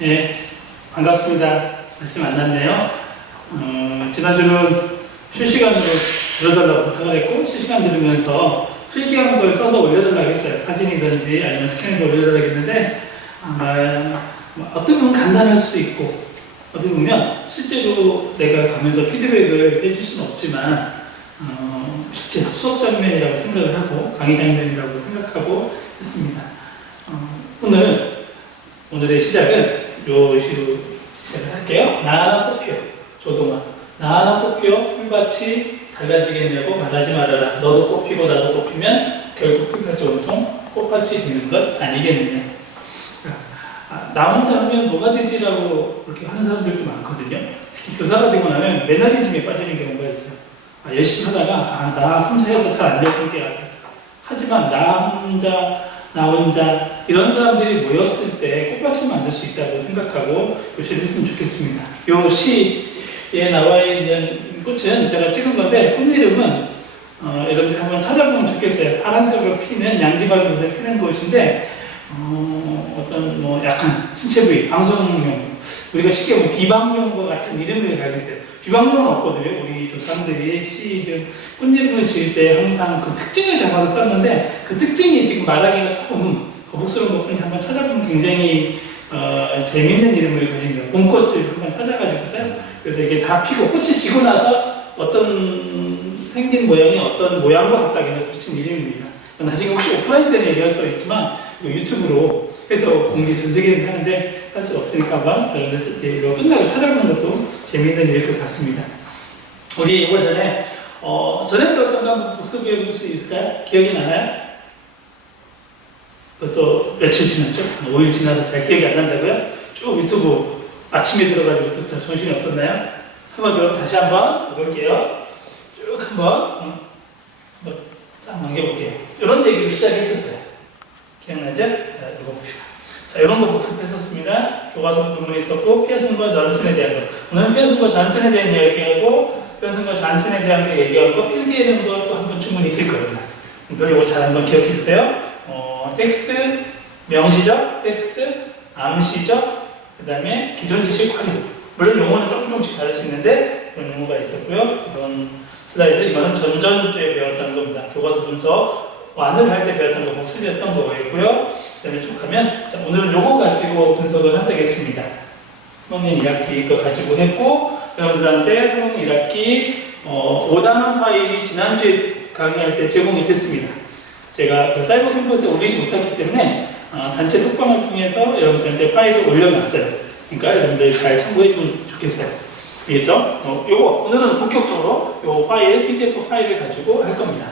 네, 반갑습니다. 다시 만났네요. 지난주는 실시간으로 들어달라고 부탁을 했고, 실시간 들으면서 필기한 걸 써서 올려달라고 했어요. 사진이든지 아니면 스캔해서 올려달라고 했는데, 어떻게 보면 간단할 수도 있고, 어떻게 보면 실제로 내가 가면서 피드백을 해줄 수는 없지만, 실제 수업 장면이라고 생각을 하고, 강의 장면이라고 생각하고 했습니다. 오늘의 시작은 요 식으로 시작을 할게요. 나나 꽃피어, 조동아. 나나 꽃피어, 풀밭이 달라지겠냐고 말하지 말아라. 너도 꽃피고 나도 꽃피면 결국 풀밭이 온통 꽃밭이 되는 것 아니겠느냐. 나 혼자 하면 뭐가 되지라고 그렇게 하는 사람들도 많거든요. 특히 교사가 되고 나면 매너리즘에 빠지는 경우가 있어요. 열심히 하다가 나 혼자 해서 잘 안 되는 게 같아. 하지만 나 혼자 이런 사람들이 모였을 때 꽃밭을 만들 수 있다고 생각하고 교실을 했으면 좋겠습니다. 요 시에 나와 있는 꽃은 제가 찍은 건데 꽃 이름은 여러분들 한번 찾아보면 좋겠어요. 파란색으로 피는 양지바른 곳에 피는 곳인데 어떤 약간 신체 부위, 방송용, 우리가 쉽게 보면 비방용과 같은 이름을 가지고 있어요. 비방용은 없거든요. 우리 조상들이 꽃 이름을 지을 때 항상 그 특징을 잡아서 썼는데 그 특징이 지금 말하기가 조금 거북스러운 것뿐이 한번 찾아보면 굉장히 재밌는 이름을 가집니다. 봄꽃을 한번 찾아가지고서요. 그래서 이게 다 피고 꽃이 지고 나서 어떤 생긴 모양이 어떤 모양과 같다고 해서 붙인 이름입니다. 나중에 혹시 오프라인 때는 얘기할 수 있지만 유튜브로 해서 공개 전 세계에 하는데 할 수 없으니까 한번 이거 끝나고 찾아보는 것도 재미있는 일일 것 같습니다. 우리 이거 전에 배웠던 거 한번 복습해 볼 수 있을까요? 기억이 나나요? 벌써 며칠 지났죠? 5일 지나서 잘 기억이 안 난다고요? 쭉 유튜브 아침에 들어가지고 또 정신이 없었나요? 한번 그럼 다시 한번 해볼게요. 쭉 한번 딱 넘겨볼게요. 이런 얘기를 시작했었어요. 기억나죠? 자, 이거 봅시다. 자, 이런 거 복습했었습니다. 교과서 부분에 있었고, 피어슨과 존슨에 대한 거. 오늘은 피어슨과 존슨에 대한 이야기하고, 피어슨과 존슨에 대한 거 얘기하고, 필기하는 것도 한 번 충분히 있을 겁니다. 그럼 이거 잘 한번 기억해 주세요. 텍스트, 명시적, 텍스트, 암시적, 그 다음에 기존 지식 활용. 물론 용어는 조금씩 다를 수 있는데, 그런 용어가 있었고요. 이런 슬라이드, 이거는 전주에 배웠던 겁니다. 교과서 분석, 완을 할 때 배웠던 거 복습이었던 거고요. 그 다음에 쭉 가면, 자, 오늘은 요거 가지고 분석을 하겠습니다. 3학년 1학기 거 가지고 했고, 여러분들한테 3학년 1학기 5단원 파일이 지난주에 강의할 때 제공이 됐습니다. 제가 그 사이버 캠퍼스에 올리지 못했기 때문에 단체 톡방을 통해서 여러분들한테 파일을 올려놨어요. 그러니까 여러분들 잘 참고해주면 좋겠어요. 알겠죠? 요거 오늘은 본격적으로 요 파일, PDF 파일을 가지고 할 겁니다.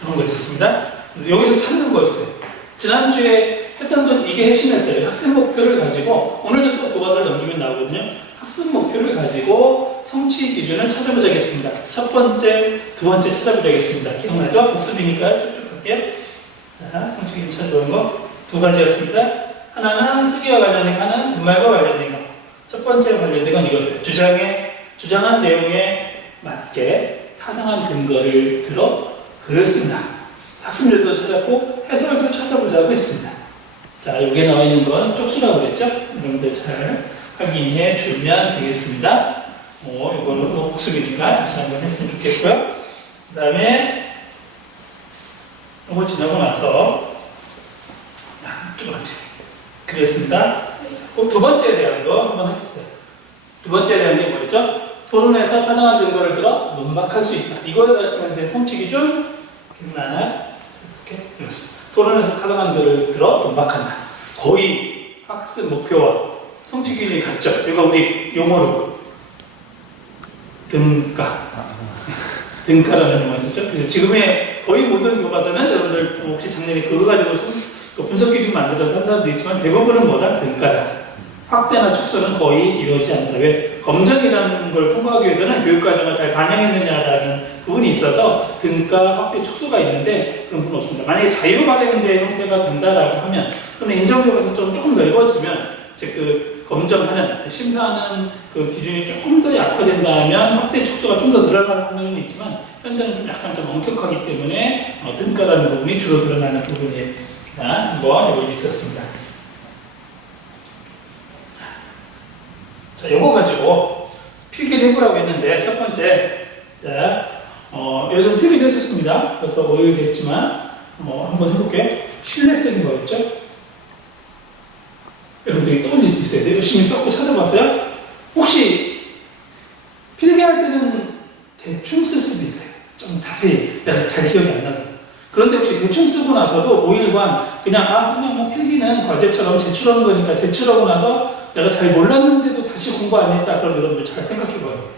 그런 거 있었습니다. 여기서 찾는 거였어요. 지난주에 했던 건 이게 핵심이었어요. 학습 목표를 가지고, 오늘도 또 교과서를 넘기면 나오거든요. 학습 목표를 가지고 성취 기준을 찾아보자겠습니다. 첫 번째, 두 번째 찾아보자겠습니다. 기억나죠? 복습이니까 쭉쭉 갈게요. 자, 성취 기준 찾아보는 거 두 가지였습니다. 하나는 쓰기와 관련된 거, 하나는 뒷말과 관련된 거. 첫 번째 관련된 건 이거였어요. 주장한 내용에 맞게 타당한 근거를 들어 글을 쓴다. 학습률도 찾았고 해설도 찾아보자고 했습니다. 자, 여기에 나와 있는 건 쪽수라고 그랬죠? 여러분들 잘 확인해 주면 되겠습니다. 이거는 복습이니까 다시 한번 했으면 좋겠고요. 그 다음에 이거 지나고 나서 두 번째 그렸습니다. 두 번째에 대한 거 한번 했었어요. 두 번째에 대한 게 뭐였죠? 토론에서 타당한 근거를 들어 논박할 수 있다. 이거에 관련된 성취 기준 기억나나요? 이렇게 들었습니다. 토론에서 타당한 글을 들어 논박한다. 거의 학습 목표와 성취 기준이 같죠? 이거 우리 용어로 등가라는 용어가 있었죠? 그래서 지금의 거의 모든 교과서는 여러분들 혹시 작년에 그거 가지고 분석 기준 만들어서 한 사람도 있지만 대부분은 뭐다? 등가다. 확대나 축소는 거의 이루어지지 않는다. 왜? 검정이라는 걸 통과하기 위해서는 교육과정을 잘 반영했느냐라는 부분이 있어서 등가, 확대, 축소가 있는데 그런 부분은 없습니다. 만약에 자유발행제 형태가 된다라고 하면 또는 인정교과서 조금 넓어지면 즉 그 검정하는, 심사하는 그 기준이 조금 더 약화된다면 확대, 축소가 좀 더 드러나는 확률은 있지만 현재는 좀 약간 좀 엄격하기 때문에 등가라는 부분이 주로 드러나는 부분이다. 한번 여기 있었습니다. 자, 요거 가지고 필기를 해보라고 했는데, 첫 번째, 자, 요즘 필기도 했었습니다. 그래서 오일됐지만, 한번 해볼게요. 신뢰성이 뭐였죠? 여러분들이 떠올릴 수 있어야 돼요. 열심히 썼고 찾아봤어요? 혹시 필기할 때는 대충 쓸 수도 있어요. 좀 자세히, 내가 잘 기억이 안 나서. 그런데 혹시 대충 쓰고 나서도 5일간 그냥 뭐 필기는 과제처럼 제출하는 거니까 제출하고 나서 내가 잘 몰랐는데도 다시 공부 안 했다. 그럼 여러분들 잘 생각해봐요.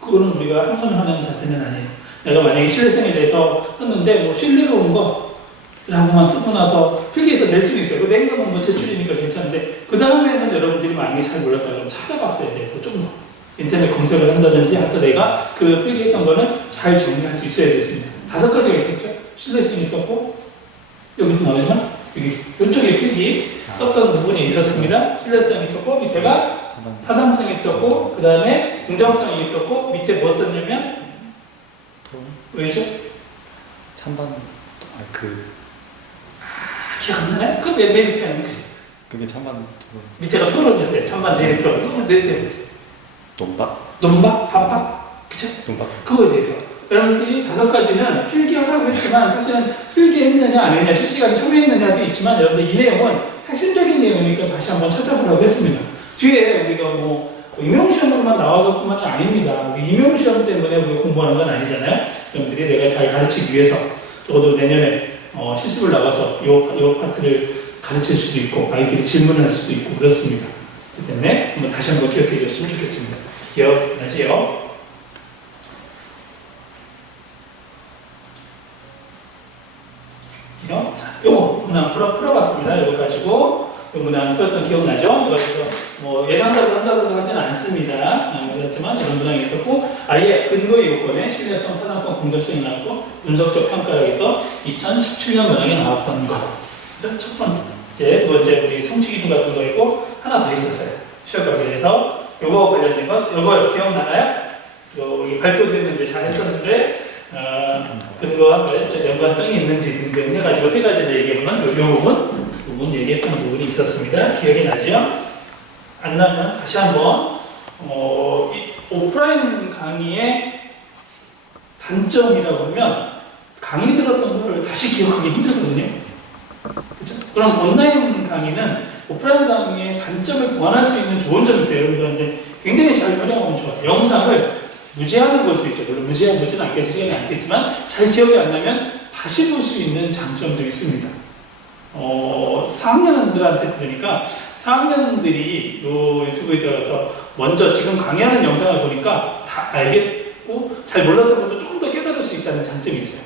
그거는 우리가 한문하는 자세는 아니에요. 내가 만약에 신뢰성에 대해서 썼는데 뭐 신뢰로 온 거 라고만 쓰고 나서 필기에서 낼 수도 있어요. 낸 거는 뭐 제출이니까 괜찮은데 그 다음에는 여러분들이 만약에 잘 몰랐다 그러면 찾아봤어야 돼요. 좀 더. 인터넷 검색을 한다든지 해서 내가 그 필기했던 거는 잘 정리할 수 있어야 됐습니다. 5가지가 있었죠. 신뢰성이 있었고 여기도 나오지만 여기 이쪽에 필기 썼던 부분이 있었습니다. 신뢰성이 있었고 밑에가 타당성이 있었고 그 다음에 공정성이 있었고 밑에 뭐 썼냐면 왜죠? 찬반 기억 안 나네? 그 맨 밑에 하는 거지. 그게 찬반 밑에가 토론이었어요. 찬반 대립 토론. 네 번째. 논박? 반박? 그쵸? 논박. 그거에 대해서. 여러분들이 5가지는 필기하라고 했지만 사실은 필기했느냐 안 했느냐 실시간에 참여했느냐도 있지만 여러분들 이 내용은 핵심적인 내용이니까 다시 한번 찾아보라고 했습니다. 뒤에 우리가 뭐 임용시험으로만 나와서뿐만이 아닙니다. 우리 임용시험 때문에 우리가 공부하는 건 아니잖아요. 여러분들이 내가 잘 가르치기 위해서 적어도 내년에 실습을 나가서 요 파트를 가르칠 수도 있고 아이들이 질문을 할 수도 있고 그렇습니다. 그렇기 때문에 한번 다시 한번 기억해 주셨으면 좋겠습니다. 기억나지요? 자, 요거 문항 풀어봤습니다. 요거 가지고 요 문항 풀었던 기억나죠? 이거 가지고 뭐 예상답을 한다고 하진 않습니다. 그렇지만 이런 문항이 있었고 아예 근거의 요건에 신뢰성, 타당성, 공정성이 나왔고 분석적 평가락에서 2017년 문항에 나왔던 것. 첫 번째, 두 번째 우리 성취 기준 같은 거 있고 하나 더 있었어요. 시험과 관련해서 요거 관련된 것, 요거 기억나나요? 여기 발표됐는데 잘했었는데 근거와 연관성이 있는지 등등 해가지고 3가지를 얘기해보면 요 부분 얘기했던 부분이 있었습니다. 기억이 나죠? 안 나면 다시 한번 이 오프라인 강의의 단점이라고 하면 강의 들었던 걸 다시 기억하기 힘들거든요. 그렇죠? 그럼 온라인 강의는 오프라인 강의의 단점을 보완할 수 있는 좋은 점이 있어요. 여러분들한테 굉장히 잘 활용하면 좋아요. 영상을 무제한으로 볼 수 있죠. 물론 무제한 보지는 않겠지, 시간이 않겠지만 잘 기억이 안 나면 다시 볼 수 있는 장점도 있습니다. 4학년들한테 들으니까 4학년들이 요 유튜브에 들어가서 먼저 지금 강의하는 영상을 보니까 다 알겠고 잘 몰랐던 것도 조금 더 깨달을 수 있다는 장점이 있어요.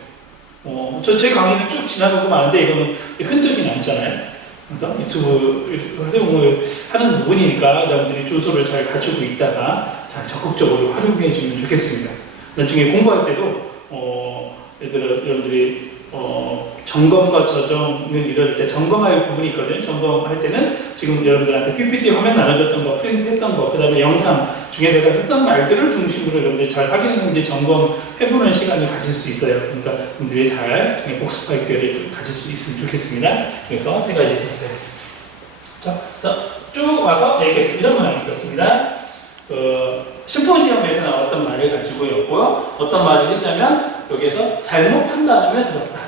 제 강의는 쭉 지나가고 마는데 이거는 흔적이 남잖아요. 그래서 유튜브 활용을 하는 부분이니까 여러분들이 주소를 잘 갖추고 있다가 잘 적극적으로 활용해 주면 좋겠습니다. 나중에 공부할 때도 여러분들이 점검과 저정을 이럴 때 점검할 부분이 있거든요. 점검할 때는 지금 여러분들한테 PPT 화면 나눠줬던 거, 프린트 했던 거, 그 다음에 영상 중에 내가 했던 말들을 중심으로 여러분들이 잘 확인했는지 점검해보는 시간을 가질 수 있어요. 그러니까 여러분들이 잘 복습할 기회를 가질 수 있으면 좋겠습니다. 그래서 3가지 있었어요. 자, 그래서 쭉 와서 얘기했습니다. 이런 문항이 있었습니다. 심포지엄에서 나왔던 말을 가지고였고요. 어떤 말을 했냐면 여기에서 잘못 판단하며 들었다.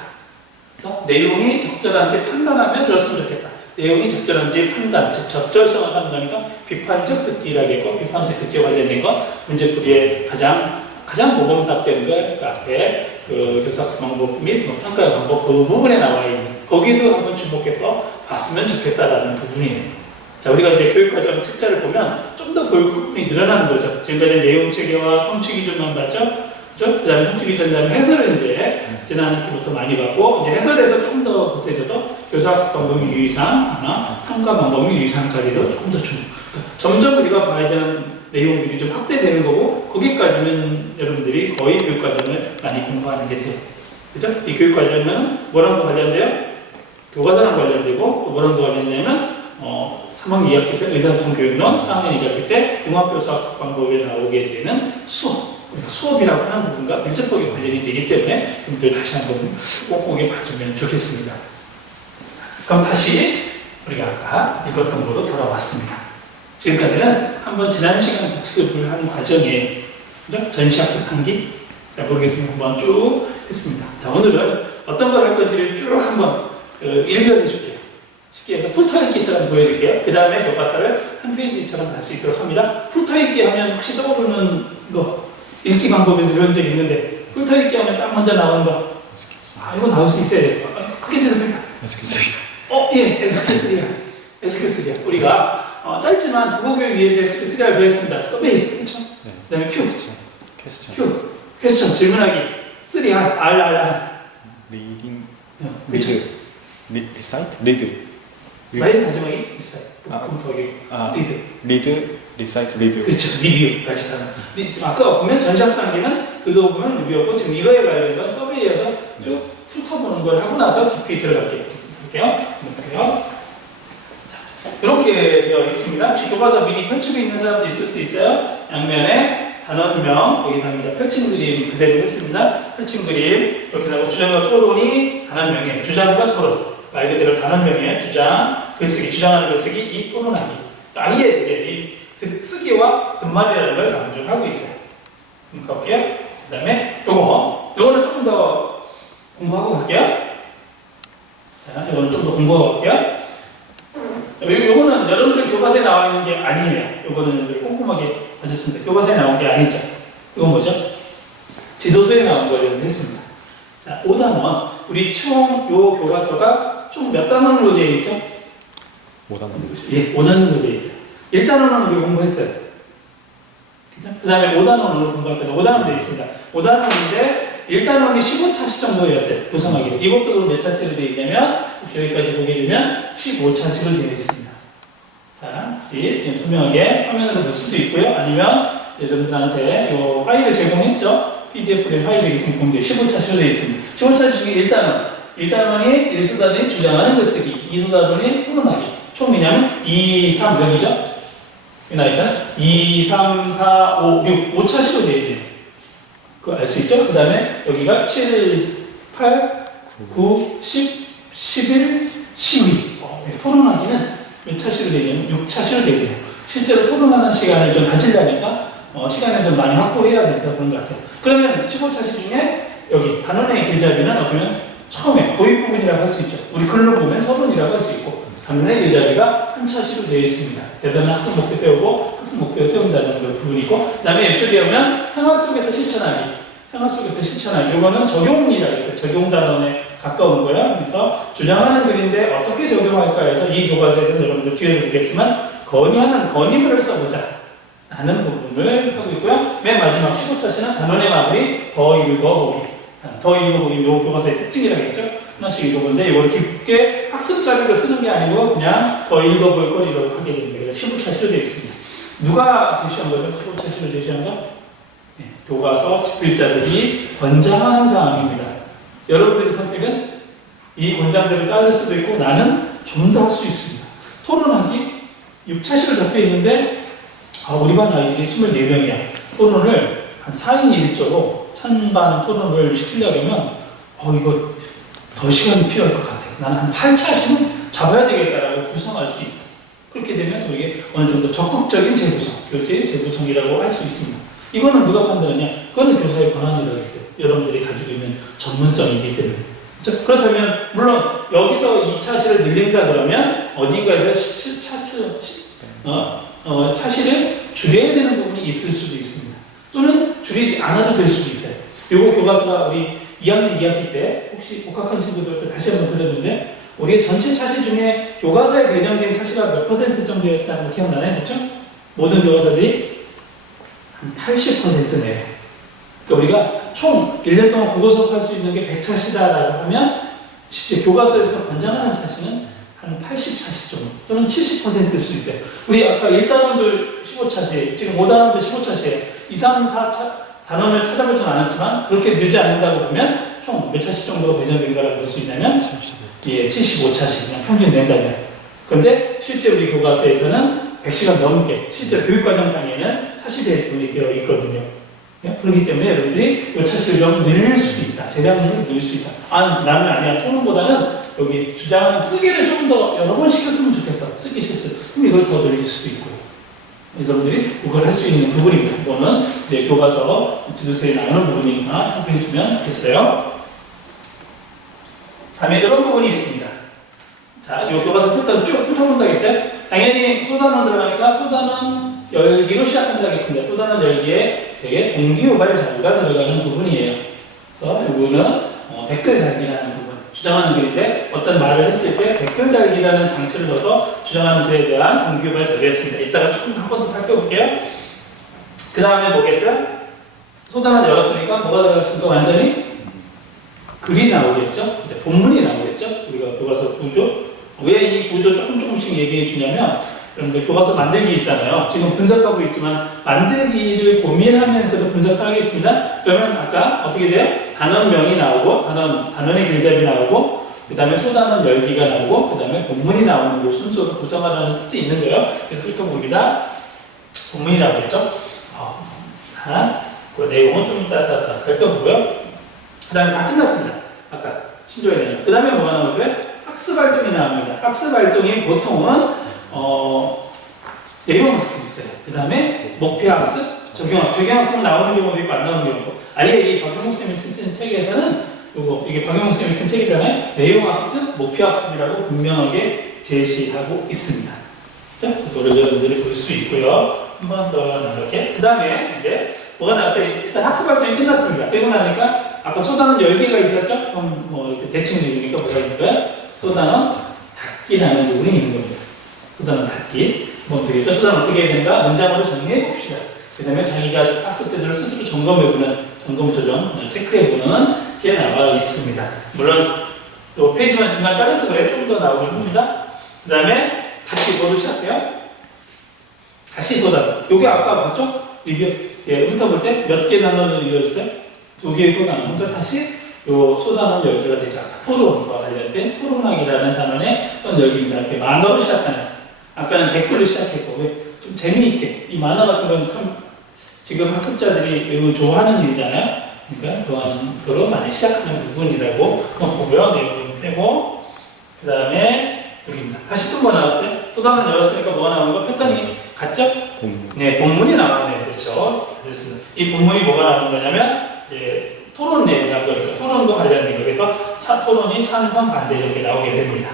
그래서 내용이 적절한지 판단하며 들었으면 좋겠다. 내용이 적절한지 판단, 즉 적절성을 판단하니까 비판적 듣기라고 했고 비판적 듣기와 관련된 거 문제풀이의 가장 모범답되는 거 그 앞에 교사학습 방법 및 평가 방법 그 부분에 나와 있는 거기도 한번 주목해서 봤으면 좋겠다라는 부분이에요. 자, 우리가 이제 교육과정 책자를 보면 좀 더 볼 부분이 늘어나는 거죠. 지금까지 내용 체계와 성취 기준만 봤죠. 그 다음에 성취 기준 다음에 해설을 이제 지난 학기부터 많이 봤고 이제 해설에서 조금 더 보태져서 교사학습 방법 및 유의사항 하나, 평가 방법 및 유의사항까지도 조금 더 점점 우리가 봐야 되는 내용들이 좀 확대되는 거고 거기까지는 여러분들이 거의 교육과정을 많이 공부하는 게 돼요. 그죠? 이 교육과정은 뭐랑 관련돼요? 교과서랑 관련되고 뭐랑 관련되냐면 3학년 2학기 때 의사소통교육론, 4학년 2학기 때 융합교사학습 방법에 나오게 되는 수업, 그러니까 수업이라고 하는 부분과 밀접하게 관련이 되기 때문에 여러분들 다시 한번 꼼꼼히 봐주면 좋겠습니다. 그럼 다시 우리가 아까 읽었던 거로 돌아왔습니다. 지금까지는 한번 지난 시간 복습을 한 과정에 전시학습 상기 자, 모르겠으면 한번 쭉 했습니다. 자, 오늘은 어떤 걸 할 건지를 쭉 한번 일별해 줄게요. 쉽게 해서 훑어읽기처럼 보여줄게요. 그 다음에 교과서를 한 페이지처럼 갈 수 있도록 합니다. 훑어읽기 하면 혹시 떠오르는 거 읽기 방법에 이런 적 있는데 훑어읽기 하면 딱 먼저 나오는 거 이거 나올 수 있어야 돼요. 크게 대답해봐. SQ3. 예, SQ3야. SQ3야. 우리가 짧지만 국어교육 위해서 SQ3를 배웠습니다. 서베이, 그렇죠? 네. 그 다음에 Q, 퀘스천. Q, 퀘스천, 질문하기. 3R, R. 리딩. 그렇죠? 리사이트? 리드. 맨 마지막에 있어요. 아, 검토하기. 아, 리드. 리드, 리사이트, 리뷰. 그렇죠. 리뷰까지 가는. 아까 보면 전시학상기는 그거 보면 리뷰였고 지금 이거에 관련된 서베이에서 쭉 훑어보는 걸 하고 나서 깊이 들어갈게요. 볼게요. 이렇게 되어 있습니다. 혹시 교과서 미리 펼치고 있는 사람도 있을 수 있어요. 양면에 단원명 거기 답니다. 펼친 그림 그대로 했습니다. 펼친 그림 이렇게 하고 주장과 토론이 단원명이에요. 주장과 토론 말 그대로 단원명이에요. 주장 글쓰기 주장하는 글쓰기 이 토론하기 아예 이제 이 쓰기와 듣말이라는 걸 강조하고 있어요. 볼게요. 그 다음에 요거는 조금 더 공부하고 갈게요. 자, 이거는 좀 더 공부하고 갈게요. 요거는 여러분들 교과서에 나와 있는 게 아니에요. 요거는 꼼꼼하게 봐줬습니다. 교과서에 나온 게 아니죠. 이건 뭐죠? 지도서에 나온 거를 했습니다. 자, 5단원. 우리 총 요 교과서가 총 몇 단원으로 되어 있죠? 5단원. 예, 5단원으로 되어 있어요. 1단원은 우리 공부했어요. 그 다음에 5단원으로 공부할 건데 5단원 되어 있습니다. 5단원인데 1단원이 15차시 정도였어요. 구성하기로. 이것도 그럼 몇 차시로 되어 있냐면 여기까지 보게 되면 15차시로 되어 있습니다. 자, 설명하게 화면으로 볼 수도 있고요. 아니면 여러분들한테 이 파일을 제공했죠. PDF를 파일을 있으면 공개 15차시로 되어 있습니다. 15차시 중에 1단원. 1단원이 1소단원이 주장하는 글쓰기, 2소단원이 토론하기. 총이냐면 2, 3, 여기죠? 여기 나있잖아요. 2, 3, 4, 5, 6, 5차시로 되어 있네요. 그거 알 수 있죠? 그 다음에 여기가 7, 8, 9, 10, 11, 12. 토론하기는 몇 차시로 되어 있냐면 6차시로 되어 있네요. 실제로 토론하는 시간을 좀 가지려니까 시간을 좀 많이 확보해야 되니까 그런 것 같아요. 그러면 15차시 중에 여기 단원의 길잡이는 어떻게 보면 처음에 도입 부분이라고 할 수 있죠. 우리 글로 보면 서론이라고 할 수 있고 단원의 길잡이가 한 차시로 되어 있습니다. 대단한 학습 목표 세우고 학습 목표 세운다는 그 부분이 있고 그 다음에 이쪽에 오면 생활 속에서 실천하기 생활 속에서 실천하기 이거는 적용이라고 해서 적용 단원에 가까운 거예요. 그래서 주장하는 글인데 어떻게 적용할까 해서 이 교과서에서는 여러분들 뒤에도 보겠지만 건의하는 건의문을 써보자 하는 부분을 하고 있고요. 맨 마지막 15차시는 단원의 마무리 더 읽어보기 더 읽어보기 이 교과서의 특징이라고 했죠. 하나씩 읽어보는데 이걸 깊게 학습 자료로 쓰는 게 아니고 그냥 더 읽어볼 거리로 하게 됩니다. 그래서 15차시로 되어 있습니다. 누가 제시한 거죠? 15차시로 제시한 거? 네, 교과서 집필자들이 권장하는 사항입니다. 여러분들의 선택은 이 권장들을 따를 수도 있고 나는 좀 더 할 수 있습니다. 토론하기 6차시로 잡혀 있는데 우리 반 아이들이 24명이야. 토론을 한 4인 1조로 찬반 토론을 시키려면 이거 더 시간이 필요할 것 같아. 나는 한 8차시는 잡아야 되겠다라고 구성할 수 있어. 그렇게 되면 우리가 어느 정도 적극적인 재구성, 교수의 재구성이라고 할 수 있습니다. 이거는 누가 만드느냐? 그거는 교사의 권한이라고 했어요. 여러분들이 가지고 있는 전문성이기 때문에. 그렇다면 물론 여기서 2차시를 늘린다 그러면 어딘가에서 차시를 줄여야 되는 부분이 있을 수도 있습니다. 또는 줄이지 않아도 될 수도 있어요. 요거 교과서가 우리 2학년 2학기 때 혹시 복학한 친구들한테 다시 한번 들려주는데 우리의 전체 차시 중에 교과서에 배정된 차시가 몇 퍼센트 정도였다는 거 기억나나요? 그렇죠? 모든 교과서들이 한 80%네요. 그러니까 우리가 총 1년 동안 국어 수업할 수 있는 게 100차시다라고 하면 실제 교과서에서 권장하는 차시는 한 80차시 정도 또는 70%일 수 있어요. 우리 아까 1단원도 15차시, 지금 5단원도 15차시예요. 2, 3, 4차 단원을 찾아보진 않았지만 그렇게 늘지 않는다고 보면 총 몇 차시 정도가 배정된다고 볼 수 있냐면 75차시 그냥 평균 낸다면. 그런데 실제 우리 교과서에서는 100시간 넘게 실제 교육과정상에는 차시 배분이 되어 있거든요. 그렇기 때문에 여러분들이 이 차시를 좀 늘릴 수도 있다. 재량을 늘릴 수 있다. 나는 아니야. 토론보다는 여기 주장하는 쓰기를 좀 더 여러 번 시켰으면 좋겠어. 쓰기 실습. 그럼 이걸 더 늘릴 수도 있고요. 여러분들이 그걸 할 수 있는 부분입니다. 그거는 이제 교과서 지도서에 나오는 부분이니까 참고해 주면 됐어요. 다음에 이런 부분이 있습니다. 자, 이 교과서 패턴 쭉 훑어본다겠어요? 당연히 소단원 들어가니까 소단원 열기로 시작한다겠습니다. 소단원 열기에 되게 동기유발 자료가 들어가는 부분이에요. 그래서 이 부분은 댓글 달기라는 부분, 주장하는 글인데 어떤 말을 했을 때 댓글 달기라는 장치를 넣어서 주장하는 글에 대한 동기유발 자료였습니다. 이따가 조금 한 번 더 살펴볼게요. 그 다음에 뭐겠어요? 소단원 열었으니까 뭐가 들어갔습니까? 완전히 글이 나오겠죠? 이제 본문이 나오겠죠? 우리가 교과서 구조. 왜 이 구조 조금씩 얘기해 주냐면, 여러분들 교과서 만들기 있잖아요. 지금 분석하고 있지만, 만들기를 고민하면서도 분석하겠습니다. 그러면 아까 어떻게 돼요? 단원명이 나오고, 단원의 길잡이 나오고, 그 다음에 소단원 열기가 나오고, 그 다음에 본문이 나오는 이 순서로 구성하라는 뜻이 있는 거예요. 그래서 훑어봅니다. 본문이 나오겠죠? 자, 그 내용은 좀 이따 살펴보고요. 그 다음에 다 끝났습니다. 아까 신조어에 대한. 그 다음에 뭐가 나오죠? 학습 활동이 나옵니다. 학습 활동이 보통은 내용 학습이 있어요. 그 다음에 목표 학습, 적용 학습은 나오는 경우도 있고 안 나오는 경우도 있고. 아예 이 박용욱 쌤이 쓴 책에서는 이게 박용욱 쌤이 쓴 책이잖아요. 내용 학습, 목표 학습이라고 분명하게 제시하고 있습니다. 자, 그거를 여러분들이 볼 수 있고요. 한 번 더 나갈게. 그 다음에 이제 뭐가 나왔어요? 일단 학습 활동이 끝났습니다. 그리고 나니까 아까 소단원 열개가 있었죠? 그럼 뭐 대칭 얘기니까 뭐가 있는 거야? 소단원 닫기라는 부분이 있는 겁니다. 소단원 닫기. 뭐 되겠죠? 소단원 어떻게 해야 되는가? 문장으로 정리해 봅시다. 그 다음에 자기가 학습 때를 스스로 점검해보는, 점검 조정, 체크해보는 게 나와 있습니다. 물론 요 페이지만 중간 잘라서 그래. 좀 더 나오긴 합니다. 그 다음에 다시 뭐로 시작해요? 다시 소단원. 요게 아까 봤죠? 리뷰, 훑어볼 때 몇 개 단원을 이루어졌어요? 2개의 소단원. 그러니까 다시 요 소단원 열기가 되죠. 아까 토론과 관련된 토론학이라는 단원의 어떤 열기입니다. 이렇게 만화로 시작하는. 아까는 댓글로 시작했고, 좀 재미있게. 이 만화 같은 건 참 지금 학습자들이 매우 좋아하는 일이잖아요. 그러니까 좋아하는 거로 많이 시작하는 부분이라고 한번 보고요. 내용 빼고. 그 다음에 여기입니다. 다시 또 뭐 나왔어요? 소단원 열었으니까 뭐가 나오는 거? 패턴이 같죠? 본문. 네, 본문이 나오네요. 그렇죠. 그렇습니다. 이 본문이 뭐가 나오는 거냐면, 이제 토론 내용이란 거니까 토론과 관련된 거. 그래서 토론이 찬성, 반대 이렇게 나오게 됩니다.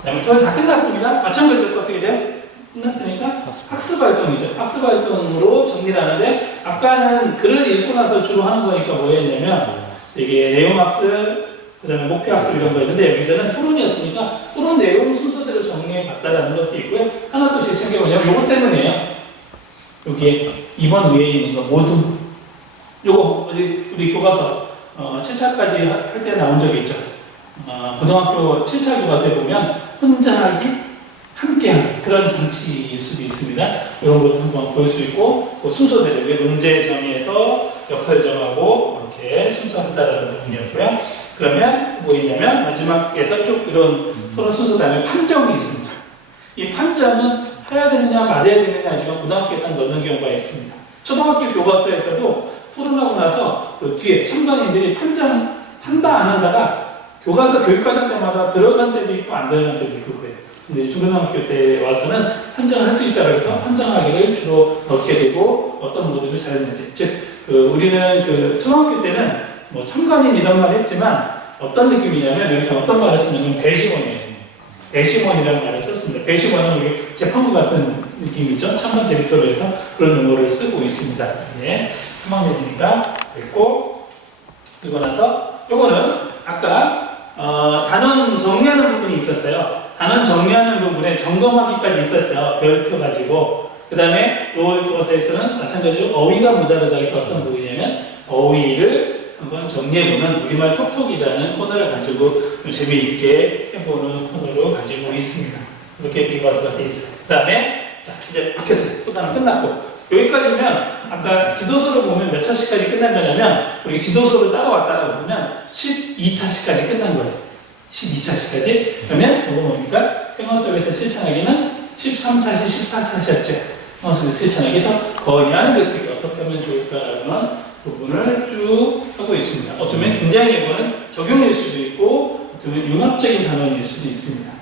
그 다음에 토론 다 끝났습니다. 마찬가지로 또 어떻게 돼요? 끝났으니까 학습 활동이죠. 학습 활동으로 정리를 하는데, 아까는 글을 읽고 나서 주로 하는 거니까 뭐였냐면, 이게 내용 학습, 그 다음에 목표 학습 이런 거 있는데, 여기서는 토론이었으니까 토론 내용 순서대로 정리해 봤다라는 것도 있고요. 하나 또 제 챙겨보냐면, 요거 때문이에요. 여기에 2번 위에 있는 거 모두. 요거 우리 교과서 7차까지 할 때 나온 적이 있죠. 고등학교 7차 교과서에 보면 혼자 하기, 함께 하기 그런 장치일 수도 있습니다. 이런 것도 한번 볼 수 있고, 그 순서대로 문제 정의에서 역할 정하고 이렇게 순서한다라는 부분이었고요. 그러면 뭐 있냐면 마지막에서 쭉 이런 토론 순서 다음에 판정이 있습니다. 이 판정은 해야 되느냐 말아야 되느냐 하지만 고등학교에서 넣는 경우가 있습니다. 초등학교 교과서에서도 토론하고 나서 그 뒤에 참관인들이 판정한다 안 한다가 교과서 교육과정 때마다 들어간 때도 있고 안 들어간 때도 있고 그래요. 근데 중고등학교 때 와서는 판정을 할 수 있다고 해서 판정하기를 주로 넣게 되고 어떤 모델을 잘했는지. 즉, 우리는 초등학교 때는 뭐 참관인 이런 말 했지만 어떤 느낌이냐면 여기서 어떤 말을 쓰냐면 배심원이에요. 배심원이라는 말을 썼습니다. 배심원은 우리 재판부 같은 느낌이죠. 참관 대리표로 해서 그런 용어를 쓰고 있습니다. 예. 3학년이니까 됐고, 그리고 나서 요거는 아까 단원 정리하는 부분이 있었어요. 단원 정리하는 부분에 점검하기까지 있었죠. 별표 가지고. 그 다음에 요 교과서에서는 마찬가지로 어휘가 모자르다 해서 어떤 부분이냐면 어휘를 한번 정리해보는 우리말 톡톡이라는 코너를 가지고 재미있게 해보는 코너로 가지고 있습니다. 이렇게 교과서가 되어 있어요. 그 다음에 자 이제 바뀌었어요. 소단은 끝났고 여기까지면 아까 지도서를 보면 몇 차시까지 끝난 거냐면 우리 지도서를 따라왔다가 보면 12차시까지 끝난 거예요. 12차시까지. 그러면 이거 뭡니까? 생활 속에서 실천하기는 13차시, 14차시였죠. 생활 속에서 실천하기. 그래서 건의하는 글쓰기 어떻게 하면 좋을까라는 부분을 쭉 하고 있습니다. 어쩌면 굉장히 이거는 적용일 수도 있고 어쩌면 융합적인 단원일 수도 있습니다.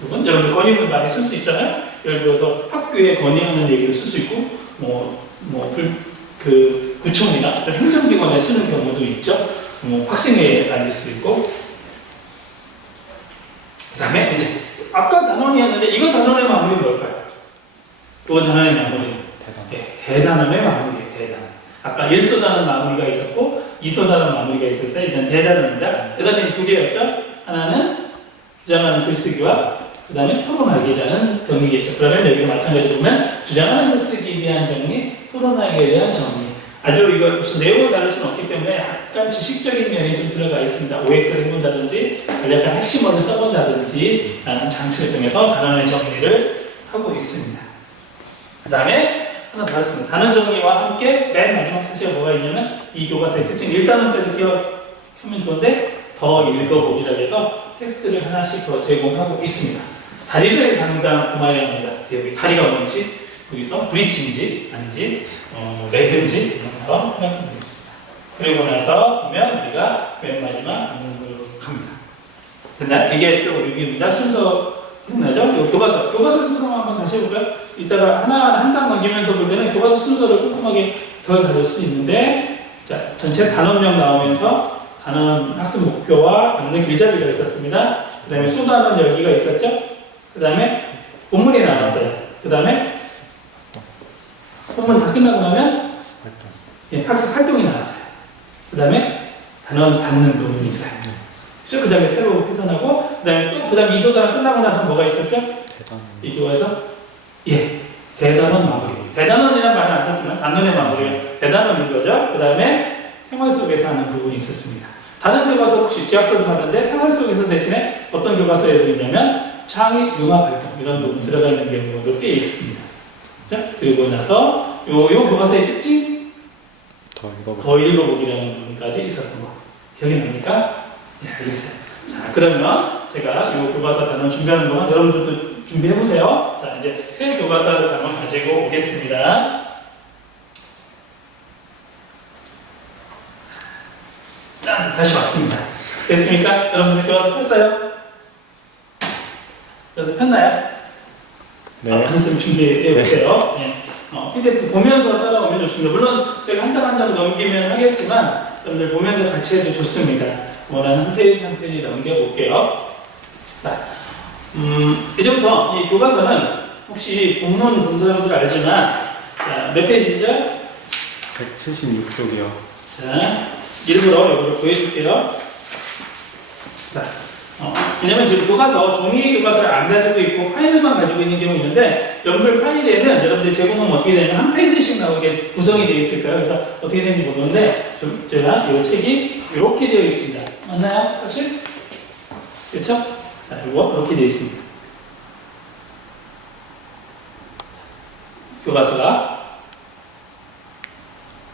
부분 여러분 건의문 많이 쓸 수 있잖아요. 예를 들어서 학교에 건의하는 얘기를 쓸 수 있고, 구청이나 어떤 행정기관에 쓰는 경우도 있죠. 학생회에 알릴 수 있고. 그 다음에 이제 아까 단원이었는데 이거 단원의 마무리는 뭘까요? 이거 단원의 마무리는 대단원의 마무리예요. 대단원. 아까 1소단원 마무리가 있었고 2소단원 마무리가 있었어요. 이제 대단원입니다. 대단원이 두 개였죠. 하나는 주장하는 글쓰기와 그 다음에 토론하기라는 정리겠죠. 그러면 여기 마찬가지로 보면 주장하는 글쓰기에 대한 정리, 토론하기에 대한 정리. 아주 이거 무슨 내용을 다룰 수는 없기 때문에 약간 지식적인 면이 좀 들어가 있습니다. OX를 해본다든지 간략한 핵심어를 써본다든지 라는 장치를 통해서 단원의 정리를 하고 있습니다. 그 다음에 하나 더 했습니다. 단원 정리와 함께 맨 마지막 차시가 뭐가 있냐면 이 교과서의 특징. 1단원 때도 기억하면 좋은데 더 읽어보기라고 해서 텍스트를 하나씩 더 제공하고 있습니다. 다리를 당장 그만해야 합니다. 여기 다리가 뭔지, 여기서 브릿지인지 아닌지, 레그인지 이런 거 생각하면 되겠습니다. 그리고 나서 보면 우리가 맨 마지막 안문으로 갑니다. 됐나요? 이게 또 여기입니다. 순서 기억나죠? 이 교과서 순서만 한번 다시 해볼까요? 이따가 하나하나 한 장 넘기면서 볼 때는 교과서 순서를 꼼꼼하게 더 다룰 수도 있는데, 자, 전체 단원명 나오면서 단원 학습 목표와 단원의 길잡이가 있었습니다. 그 다음에 소단원 여기가 있었죠? 그 다음에 본문이 나왔어요. 그 다음에 본문 다 끝나고 나면 학습 활동이 나왔어요. 그 다음에 단원 닫는 부분이 있어요. 그죠? 그 다음에 새로 패턴하고, 그 다음에 또, 그 다음에 이소단원 끝나고 나서 뭐가 있었죠? 이 교과에서 대단원 마무리. 대단원이라는 말은 안 썼지만 단원의 마무리가 대단원인 거죠. 그 다음에 생활 속에서 하는 부분이 있었습니다. 다른 교과서 혹시 지학서도 봤는데 생활 속에서 대신에 어떤 교과서 애들이 있냐면 창의 융합 활동 이런 부분 들어가 있는 경우도 꽤 있습니다. 그렇죠? 그리고 나서 요 교과서의 특징 더 읽어보기라는 부분까지 있었던 거 기억이 납니까? 네, 알겠어요. 자, 그러면 제가 이 교과서 단원 준비하는 동안 여러분들도 준비해보세요. 자, 이제 새 교과서를 한번 가지고 오겠습니다. 짠! 다시 왔습니다. 됐습니까? 여러분들 교과서 폈어요? 그래서 폈나요? 네. 안 했으면 준비해보세요. 네. PDF 보면서 따라오면 좋습니다. 물론 제가 한 장 한 장 넘기면 하겠지만 여러분들 보면서 같이 해도 좋습니다. 원하는 한 페이지 한 페이지 넘겨볼게요. 자, 이제부터 이 교과서는 혹시 본문 본 사람들 알지만 자, 몇 페이지죠? 176쪽이요. 자, 일부러 여기를 보여줄게요. 자, 왜냐면 지금 교과서, 종이 교과서를 안 가지고 있고 파일만 가지고 있는 경우 있는데 여러분들 파일에는 여러분들 제공하면 어떻게 되냐면 한 페이지씩 나오게 구성이 되어 있을 거예요. 그래서 어떻게 되는지 모르는데 제가 이 책이 이렇게 되어 있습니다. 맞나요? 사실? 그렇죠? 자, 이거 이렇게 되어 있습니다. 교과서가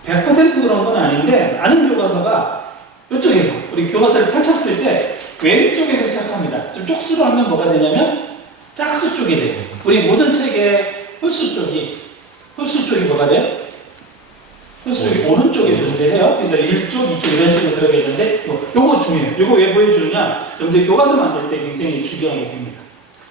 100% 그런 건 아닌데 많은 교과서가 이쪽에서 우리 교과서를 펼쳤을 때 왼쪽에서 시작합니다. 좀 쪽수로 하면 뭐가 되냐면 짝수 쪽이 돼요. 우리 모든 책의 홀수 쪽이 뭐가 돼요? 홀수 쪽이 오른쪽에 존재해요. 그래서 1쪽, 2쪽 이런 식으로 들어가 있는데 요거 중요해요. 요거 왜 보여주느냐? 여러분들 교과서 만들 때 굉장히 중요하게 됩니다.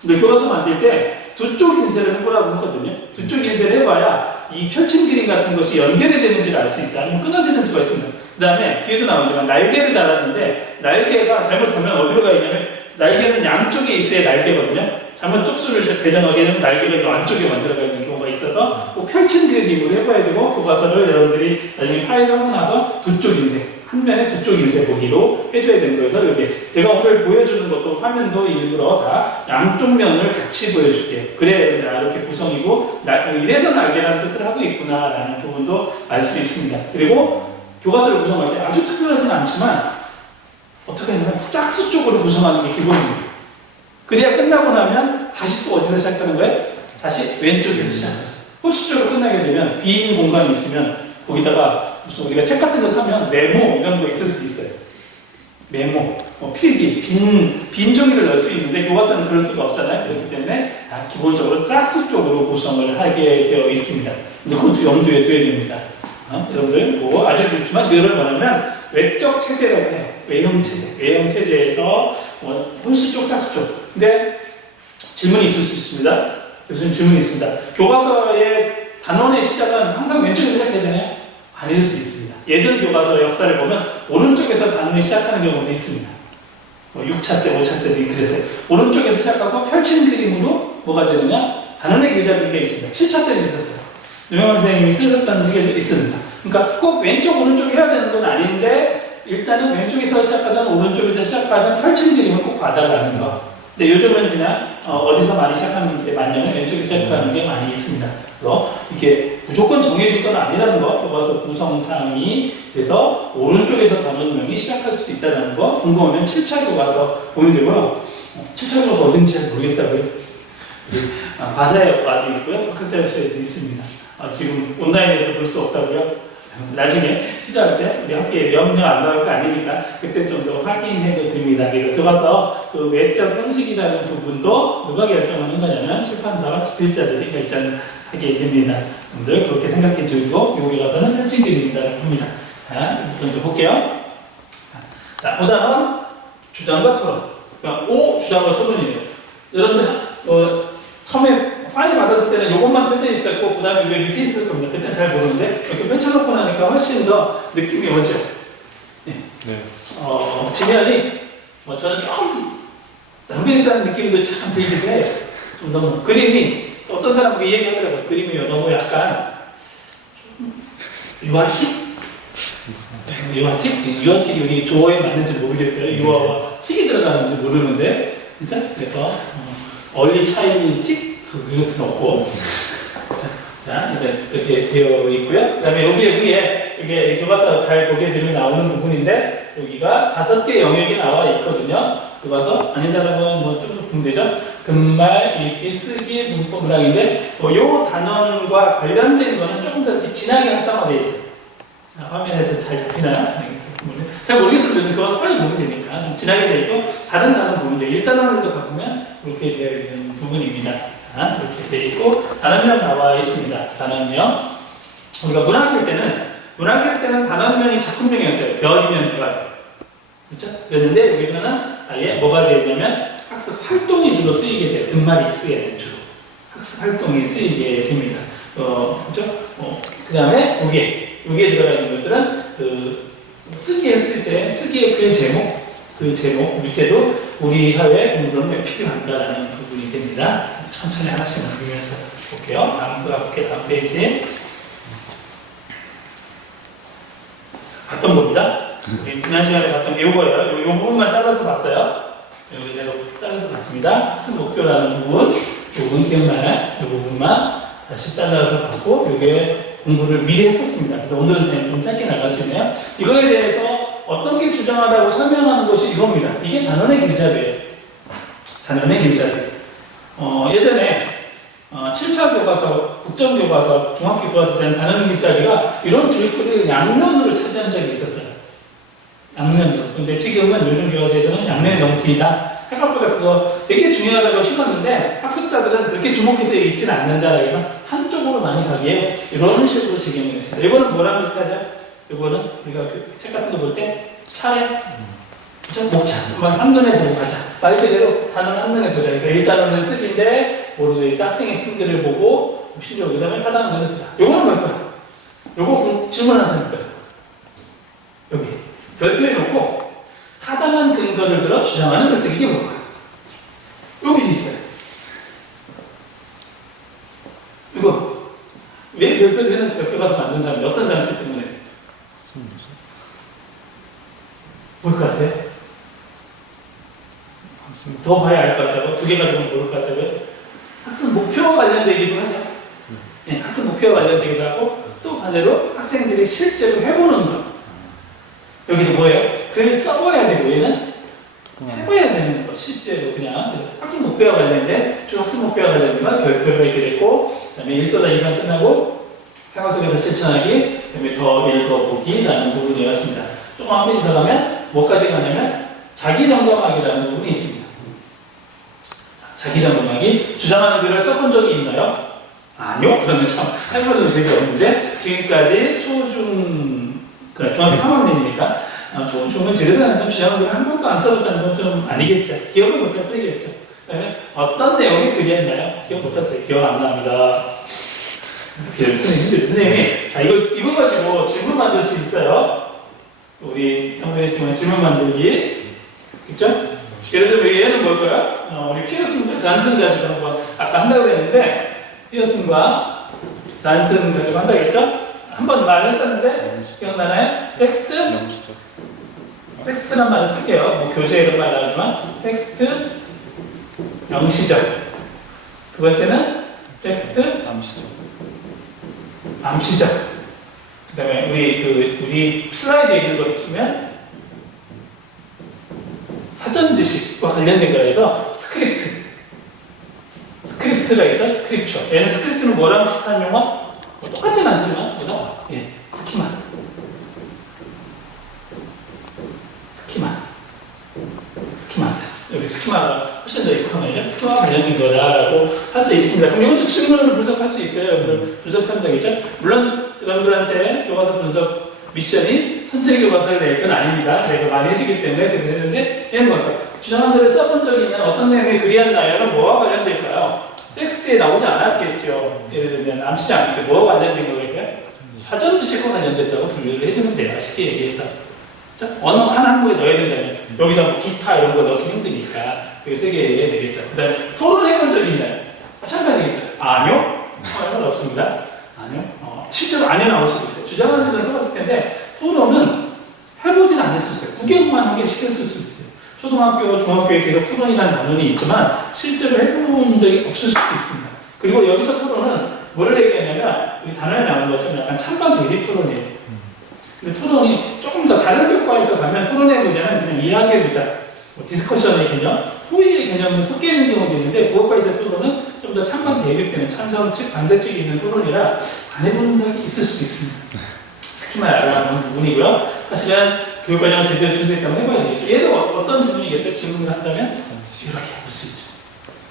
근데 교과서 만들 때 두 쪽 인쇄를 해보라고 했거든요. 두 쪽 인쇄를 해봐야 이 펼친 그림 같은 것이 연결이 되는지를 알 수 있어요. 아니면 끊어지는 수가 있습니다. 그 다음에 뒤에도 나오지만 날개를 달았는데 날개가 잘못하면 어디로 가 있냐면 날개는 양쪽에 있어야 날개거든요. 잘못 쪽수를 배정하게 되면 날개가 이 안쪽에만 들어가 있는 경우가 있어서 꼭 펼친 그림으로 해봐야 되고 교과서를 여러분들이 나중에 파일하고 나서 두 쪽 인쇄 한 면에 두 쪽 인쇄 보기로 해줘야 되는 거여서 이렇게 제가 오늘 보여주는 것도 화면도 일부러 다 양쪽 면을 같이 보여줄게요. 그래야 이렇게 구성이고 이래서 날개라는 뜻을 하고 있구나 라는 부분도 알 수 있습니다. 그리고 교과서를 구성할 때 아주 특별하진 않지만 어떻게 하냐면 짝수 쪽으로 구성하는 게 기본입니다. 그래야 끝나고 나면 다시 또 어디서 시작하는 거예요? 다시 왼쪽에서 시작하죠. 홀수 쪽으로 끝나게 되면 빈 공간이 있으면 거기다가 무슨 우리가 책 같은 거 사면 메모 이런 거 있을 수 있어요. 메모, 필기, 빈 종이를 넣을 수 있는데 교과서는 그럴 수가 없잖아요. 그렇기 때문에 다 기본적으로 짝수 쪽으로 구성을 하게 되어 있습니다. 근데 그것도 염두에 둬야 됩니다. 여러분들 뭐 아주 좋지만 이걸 뭐냐면 외적 체제라고 해요. 외형 체제에서 홀수 쪽, 짝수 쪽. 근데 질문이 있을 수 있습니다. 교수님 질문이 있습니다. 교과서의 단원의 시작은 항상 왼쪽에서 시작해야 되나요? 아닐 수 있습니다. 예전 교과서 역사를 보면 오른쪽에서 단원이 시작하는 경우도 있습니다. 6차 때, 5차 때도 그랬어요. 오른쪽에서 시작하고 펼친 그림으로 뭐가 되느냐? 단원의 길잡이가 있습니다. 7차 때는 있었어요. 유명한 선생님이 쓰셨다는 적이 있습니다. 그러니까 꼭 왼쪽, 오른쪽 해야 되는 건 아닌데 일단은 왼쪽에서 시작하든 오른쪽에서 시작하든 펼친 그림을 꼭 받아가는 거. 근데 요즘은 그냥 어디서 많이 시작하는 게 많냐면 왼쪽에서 시작하는 게 많이 있습니다. 그래서 이게 무조건 정해진 건 아니라는 거, 교과서 구성상이 돼서 오른쪽에서 단원명이 시작할 수도 있다는 거, 궁금하면 7차 교과서 보면 되고요. 7차 교과서 어딘지 잘 모르겠다고요. 바사에 와도 있고요, 학자협실에도 있습니다. 지금 온라인에서 볼 수 없다고요. 나중에 필요할 때 우리 함께 명령 안 나올 거 아니니까 그때 좀 더 확인해도 됩니다. 그래서 교과서 그 외적 형식이라는 부분도 누가 결정하는 거냐면 출판사와 집필자들이 결정하게 됩니다. 여러분들 그렇게 생각해 주시고 이 교과서는 펼친 그림이라고 합니다. 자, 먼저 볼게요. 자, 보다는 주장과 토론. 그러니까 O 주장과 토론이에요. 여러분들 처음에 파일 받았을 때는 이것만 펼쳐 있었고 그 다음에 왜 밑에 있을 겁니다. 그때는 잘 모르는데 이렇게 펼쳐놓고 나니까 훨씬 더 느낌이 오죠. 네. 네. 지면이 저는 좀 남비슷한 느낌도 잠깐 들기도 해요. 좀 너무 그림이 어떤 사람은 이 얘기 하더라고요. 그림이 너무 약간 유아틱? 유아틱이 우리 조어에 맞는지 모르겠어요. 유아와 틱이 들어가는지 모르는데 그죠? 그래서 얼리 차일드 틱? 그것은 없고 자 이렇게 되어 있고요. 그 다음에 여기에 위에 이게 교과서 잘 보게 되면 나오는 부분인데 여기가 5개 영역이 나와 있거든요. 교과서 아닌 사람은 좀 보면 되죠. 듣말, 읽기, 쓰기, 문법, 문학인데 요 단원과 관련된 거는 조금 더 이렇게 진하게 활성화되어 있어요. 자, 화면에서 잘 잡히나요? 잘 모르겠으면 교과서 빨리 보면 되니까 좀 진하게 되어 있고 다른 단원 보면 돼요. 1단원에도 가보면 이렇게 되어 있는 부분입니다. 이렇게 되어 있고 단원명 나와 있습니다. 단원명 우리가 문학일 때는 단원명이 작품명이었어요. 별이면 별 그렇죠? 그랬는데 여기서는 아예 뭐가 되어 있냐면 학습 활동이 주로 쓰이게 돼요. 듣말이 쓰여야 돼요. 주로 학습 활동이 쓰이게 됩니다. 그렇죠? 그 다음에 여기에 들어가 있는 것들은 그 쓰기 했을 때 쓰기의 그 제목 밑에도 우리 사회에 공부는 왜 필요한가라는 부분이 됩니다. 천천히 하나씩 나누면서 볼게요. 다음 페이지. 봤던 겁니다. 우리 지난 시간에 봤던 게 이거예요. 이 부분만 잘라서 봤어요. 여기 내가 잘라서 봤습니다. 학습 목표라는 부분 기억나요? 이 부분만 다시 잘라서 봤고, 이게 공부를 미리 했었습니다. 그래서 오늘은 좀 짧게 나갈 수 있네요. 이거에 대해서 어떤 게 주장하다고 설명하는 것이 이겁니다. 이게 단원의 길잡이에요. 단원의 길잡이. 예전에 7차 교과서, 국정교과서, 중학교 교과서 때는 단원 길잡이가 이런 줄거리를 양면으로 차지한 적이 있었어요. 양면으로. 근데 지금은 요즘 교과서에서는 양면이 너무 길다. 생각보다 그거 되게 중요하다고 심었는데 학습자들은 그렇게 주목해서 읽지는 않는다라고 해서 한쪽으로 많이 가기에 이런 식으로 적용했습니다. 이거는 뭐랑 비슷하죠? 이거는 우리가 책 같은 거 볼 때 차례, 그죠? 목차. 한눈에 보고 가자. 말 그대로 단원 한눈에 보자. 그러니까 1단원은 쓰기인데 모르게 학생의 쓴 글을 보고 심지어 그 다음에 4단원은 보자. 요거는 뭘까? 요거 질문하세요. 여기 별표에 놓고 타당한 근거를 들어 주장하는 것은 이게 뭘까요? 여기도 있어요. 이거 왜 별표를 해놨을까? 교과서 만든 사람이 어떤 장치 때문에? 뭘 것 같아요? 더 봐야 알 것 같다고? 두 개 가지고 모를 것 같다고요? 학습 목표와 관련되기도 하죠. 네, 학습 목표와 관련되기도 하고 또 반대로 학생들이 실제로 해보는 것. 여기도 뭐예요? 글 써봐야 되고 얘는 해봐야 되는 거. 실제로 그냥 학습 목표와 관련된 주 학습 목표와 관련된 건 별표가 있게 됐고 그 다음에 1소다 이상 끝나고 생활 속에서 실천하기 그 다음에 더 읽어보기라는 부분이었습니다. 조금 한 페이지 더 가면 뭐까지 가냐면 자기점검하기라는 부분이 있습니다. 자기점검하기 주장하는 글을 써본 적이 있나요? 아니요? 그러면 참 해보는 되게 없는데 지금까지 중학교 3학년이니까 중은 제대로 하는 주장하는 글을 한 번도 안 써봤다는 건 좀 아니겠죠. 기억을 못할 뿐이겠죠. 그다음에 어떤 내용이 글이었나요? 기억 못하세요? 기억 안 납니다. 선생님이 자 이거 가지고 질문 만들 수 있어요. 우리 선배했지만 질문 만들기, 그렇죠? 예를 들면 얘는 뭘까요? 우리 피어슨과 잔슨 가지고 한번 아까 한다고 그랬는데 피어슨과 잔슨 가지고 한다고 했죠? 한번 말했었는데 기억나나요? 텍스트? 명시죠. 텍스트란 말을 쓸게요. 뭐 교재 이런 말 나오지만 텍스트 명시적. 두 번째는 텍스트 암시죠. 암시적. 그다음에 우리 슬라이드에 있는 거 있으면 사전 지식과 관련된 거라서 스크립트가 있죠. 스크립처. 얘는 스크립트는 뭐랑 비슷한 용어? 뭐 똑같진 않지만 뭐다? 예, 스키마다. 여기 스키마가 훨씬 더 익숙하면요. 스키마와 관련된 거다라고 할 수 있습니다. 그럼 이것도 질문으로 분석할 수 있어요. 여러분들 분석한다겠죠? 물론 여러분들한테 교과서 분석 미션이 선제 교과서를 낼 건 아닙니다. 제가 많이 해주기 때문에 그렇게 되는데 얘는 뭘까요? 주장한 대로 써본 적이 있는 어떤 내용의 글이었나요?는 뭐와 관련될까요? 텍스트에 나오지 않았겠죠. 예를 들면 암시지 않겠죠. 뭐와 관련된 거겠어요? 사전 지식과 관련됐다고 분류를 해주면 돼요. 쉽게 얘기해서. 언어 한 항목에 넣어야 된다면 여기다 뭐 기타 이런 거 넣기 힘드니까 그게 세 개 되겠죠. 그 다음에 토론해본 적이 있나요? 마찬가지겠죠. 아니요? 이건 없습니다. 아니요? 실제로 아니요 나올 수도 있어요. 주장하는 글은 써봤을 텐데 토론은 해보진 않았을 수 있어요. 구경만 하게 시켰을 수도 있어요. 초등학교, 중학교에 계속 토론이라는 단원이 있지만 실제로 해본 적이 없을 수도 있습니다. 그리고 여기서 토론은 뭘 얘기하냐면 우리 단원에 나오는 것처럼 약간 찬반 대립 토론이에요. 근데 토론이 조금 더 다른 교과에서 가면 토론해보자는 그냥 이야기해보자, 뭐 디스커션의 개념, 토의의 개념을 섞여 있는 경우도 있는데 그것과에서의 토론은 좀 더 찬반 대립되는 찬성 측, 반대 측이 있는 토론이라 안 해본 적이 있을 수도 있습니다. 스키마 알아가는 부분이고요. 사실은 교육과정을 제대로 준수했다면 해봐야 되겠죠. 얘도 어떤 질문이겠어요? 질문을 한다면 이렇게 해볼 수 있죠.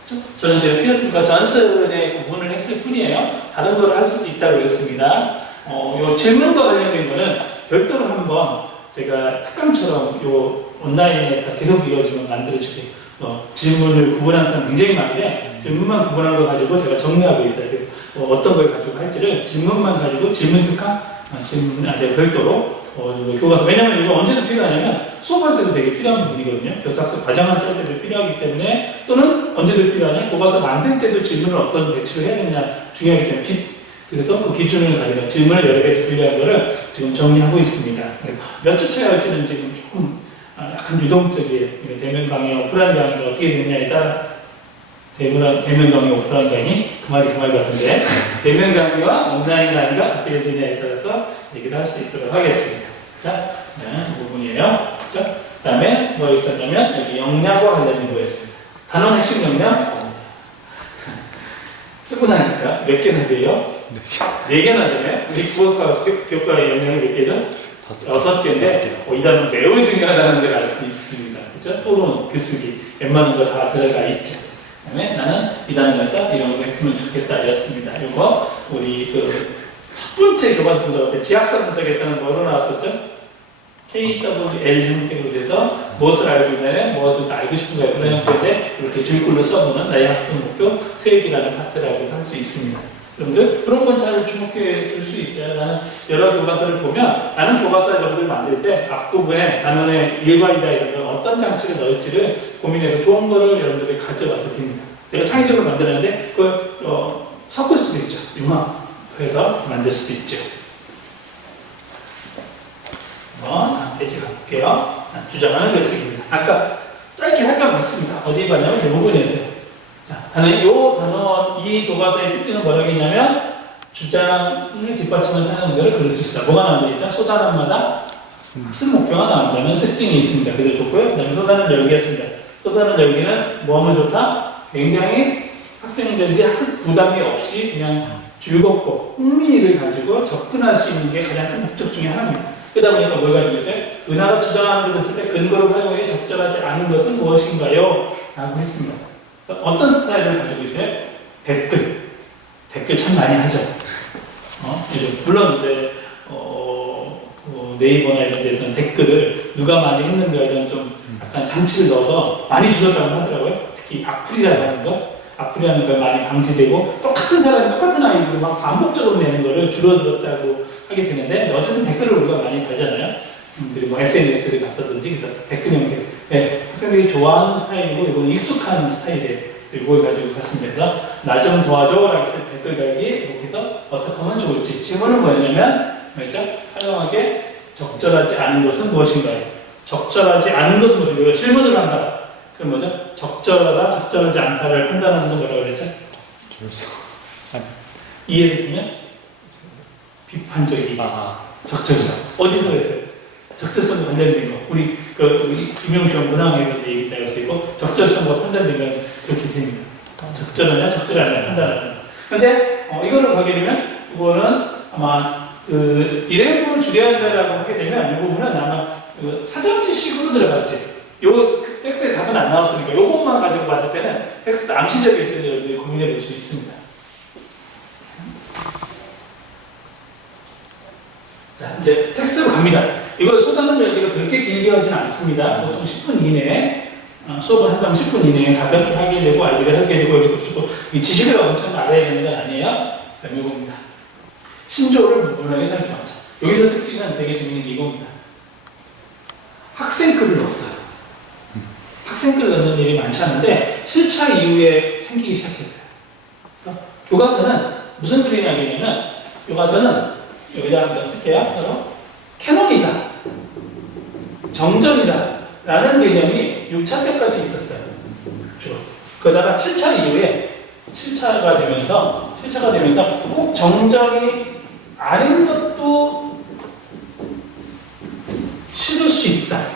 그렇죠? 저는 제가 피어슨과 존슨의 구분을 했을 뿐이에요. 다른 걸 할 수도 있다고 그랬습니다. 요 질문과 관련된 거는 별도로 한번 제가 특강처럼 요 온라인에서 계속 이루어지면 만들어줄게요. 질문을 구분한 사람 굉장히 많은데 질문만 구분한 거 가지고 제가 정리하고 있어요. 그래서 어떤 걸 가지고 할지를 질문만 가지고 질문 특강, 질문 별도로 교과서. 왜냐면 이거 언제도 필요하냐면 수업할 때도 되게 필요한 부분이거든요. 교사학습 과정을 짤 때도 필요하기 때문에 또는 언제도 필요하냐 교과서 만들 때도 질문을 어떤 배치를 해야 되냐 중요하기 때문에 그래서 그 기준을 가지고 질문을 여러 개 분류한 거를 지금 정리하고 있습니다. 몇 주 차이 할지는 지금 조금 약간 유동적이에요. 대면 강의, 오프라인 강의가 어떻게 되느냐에 따라 대면 강의, 오프라인 강의 그 말이 같은데 대면 강의와 온라인 강의가 어떻게 되느냐에 따라서 얘기를 할 수 있도록 하겠습니다. 자, 이 부분이에요. 자, 그 다음에 뭐가 있었냐면 여기 역량과 관련된 거였습니다. 단원 핵심 역량 쓰고 나니까 몇 개나 돼요? 4개나 되네? 우리 교과의 역량이 몇 개죠? 6개인데 이 단어는 매우 중요하다는 걸 알 수 있습니다. 그렇죠? 토론, 글쓰기 웬만한 거 다 들어가 있죠. 그 다음에 나는 이 단어에서 이런 거 했으면 좋겠다 였습니다. 이거 우리 첫 번째 교과서 분석 때 지학사 분석에서는 뭐로 나왔었죠? KWL 형태로 돼서 무엇을 알고 있냐면 무엇을 알고 싶은가 그런 형태인데 이렇게 줄글로 써보는 나의 학습 목표 세획이라는 파트라고 할 수 있습니다. 여러분들 그런 건 잘 주목해 줄 수 있어요. 나는 여러 교과서를 보면 나는 교과서 여러분들 만들 때 앞부분에 단원의 일과이다 이런 걸 어떤 장치를 넣을지를 고민해서 좋은 거를 여러분들이 가져와도 됩니다. 내가 창의적으로 만들었는데 그걸 섞을 수도 있죠. 융합해서 만들 수도 있죠. 한번 페이지 가볼게요. 주장하는 글쓰기입니다. 아까 짧게 할까 봤습니다. 어디 봤냐면 대부분이었어요. 자, 단원 이 교과서의 특징은 뭐라겠냐면 주장을 뒷받침을 하는 것을 그릴 수 있다. 뭐가 나온다겠죠? 소단원마다 학습 목표가 나온다는 특징이 있습니다. 그래서 좋고요. 그 다음에 소단원 열기였습니다. 소단원 열기는 뭐 하면 좋다? 굉장히 학생들한테 학습 부담이 없이 그냥 즐겁고 흥미를 가지고 접근할 수 있는 게 가장 큰 목적 중에 하나입니다. 그러다 보니까 뭘 가지고 있어요? 은하가 주장하는 것을 쓸 때 근거로 활용해 적절하지 않은 것은 무엇인가요? 라고 했습니다. 어떤 스타일을 가지고 있어요? 댓글 참 많이 하죠. 물론 이제 네이버나 이런 데서는 댓글을 누가 많이 했는가 이런 좀 약간 장치를 넣어서 많이 줄였다고 하더라고요. 특히 악플이라고 하는 거, 악플이라는 걸 많이 방지되고 똑같은 사람이 똑같은 아이디를 막 반복적으로 내는 거를 줄어들었다고 하게 되는데 어쨌든 댓글을 우리가 많이 달잖아요. 그리고 뭐 SNS를 갔었든지 그래서 댓글형들 학생들이 좋아하는 스타일이고 이건 익숙한 스타일이에요. 이걸 가지고 갔습니다. 그래서 날 좀 도와줘 라고 해서 댓글 달기 이렇게 해서 어떻게 하면 좋을지 질문은 뭐냐면 뭐였죠? 활용하게 적절하지 않은 것은 무엇인가요? 적절하지 않은 것은 무엇인가요? 질문을 한다. 그럼 뭐죠? 적절하다, 적절하지 않다를 판단하는 건 뭐라고 그랬죠? 줄서. 이해해서 보면 비판적이기, 적절성. 어디서 그랬어요? 적절성과 관련된 거. 우리 임용시험 문항에서 얘기 잘 쓰이고 적절성과 판단된 건 그렇게 됩니다. 적절하냐, 적절하지 않냐 판단하는 거. 근데 이거를 가게 되면 이거는 아마 일회용품을 줄여야 한다라고 하게 되면 이 부분은 아마 사전 지식으로 들어갔지. 요 텍스트의 답은 안 나왔으니까 요것만 가지고 봤을 때는 텍스트 암시적일지 여러분들이 고민해 볼 수 있습니다. 자, 이제 텍스트로 갑니다. 이거 소단음 열기를 그렇게 길게 하진 않습니다. 보통 10분 이내에 수업을 한다면 10분 이내에 가볍게 하게 되고 아이디를 하게 되고 여기서 주고 이 지식을 엄청 알아야 되는 건 아니에요. 그럼 이겁니다. 신조어를 문학에 사용하자. 여기서 특징은 되게 재밌는 게 이겁니다. 학생글을 넣었어요. 학생글 넣는 일이 많지 않은데 실차 이후에 생기기 시작했어요. 그래서 교과서는 무슨 글이냐면 교과서는 여기다 한번 쓸게요. 바로 캐논이다, 정전이다 라는 개념이 6차 때까지 있었어요. 그렇죠? 그러다가 7차 이후에 7차가 되면서 꼭 정전이 아닌 것도 실을 수 있다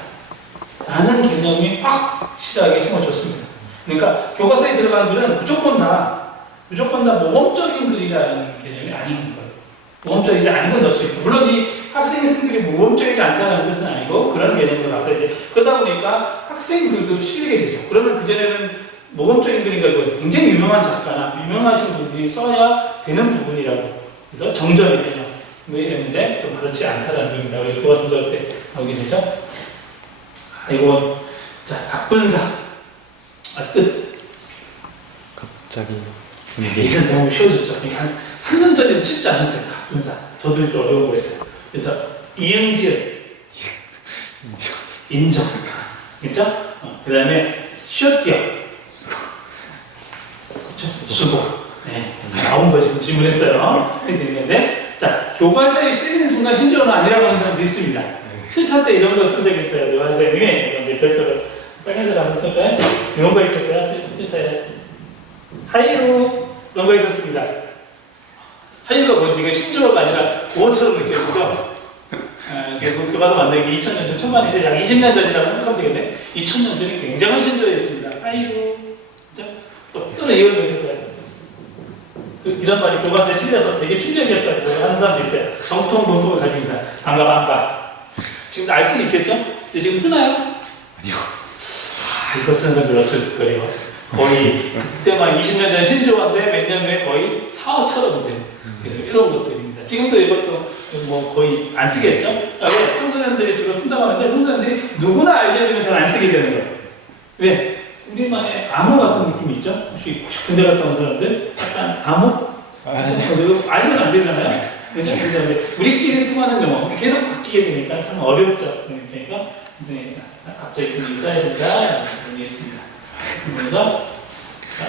라는 개념이 확실하게 힘을 줬습니다. 그러니까 교과서에 들어간 글은 무조건 다 모범적인 글이라는 개념이 아닌 거예요. 모범적이지 않은 건 넣을 수 있고, 물론 이 학생이 쓴 글이 모범적이지 않다는 뜻은 아니고 그런 개념으로 가서 이제 그러다 보니까 학생 글도 실리게 되죠. 그러면 그전에는 모범적인 글인 가지고 굉장히 유명한 작가나 유명하신 분들이 써야 되는 부분이라고 그래서 정전이 되냐 뭐 이랬는데 좀 그렇지 않다는 의미입니다. 우리 교과서 전달 때 나오게 되죠. 이거 자 각분사 뜻 갑자기 분위기. 이제 너무 쉬워졌죠. 한 3년 전에도 쉽지 않았어요. 각분사 저도 좀 어려운 거였어요. 그래서 이응지은 인정 그렇죠? 그 다음에 쉬었기요 수고 네, 나온 거 지금 질문했어요. 그래서 있는데 자 교과서에 실리는 순간 신조어는 아니라고 하는 사람도 있습니다. 7차 때 이런 거 쓴 적이 있어요. 노한 선생님이 이런 별도로 빨간색 한번 쓸까요? 이런 거 있었어요. 7차에 하이루 이런 거 있었습니다. 하이루가 뭔지 이게 신조어가 아니라 구호처럼 느껴지죠. 그래서 교과서 만든 게 2000년 전 초반인데 약 20년 전이라고 생각하면 되겠네. 2000년 전이 굉장한 신조어였습니다. 하이루 또는 이런 거 있었어요. 이런 말이 교과서에 실려서 되게 충격이었다고 하는 사람도 있어요. 정통 문법을 가진 인사 반가 지금도 알 수는 있겠죠? 근데 지금 쓰나요? 아니요. 이거 쓰는 건 별로 없을 거예요. 거의 그때만 20년 전 신조어인데 몇 년 후에 거의 사어처럼 된 이런 것들입니다. 지금도 이것도 뭐 거의 안 쓰겠죠? 왜? 청소년들이 주로 쓴다고 하는데 청소년들이 누구나 알게 되면 잘 안 쓰게 되는 거예요. 왜? 우리만의 암호 같은 느낌이 있죠? 혹시 군대 갔다 온 사람들? 약간 암호? 알면 안 되잖아요? 그냥 우리끼리 통하는 용어 계속 바뀌게 되니까 참 어렵죠. 그러니까 갑자기 분위기 써야 된다 라는 있습니다. 그래서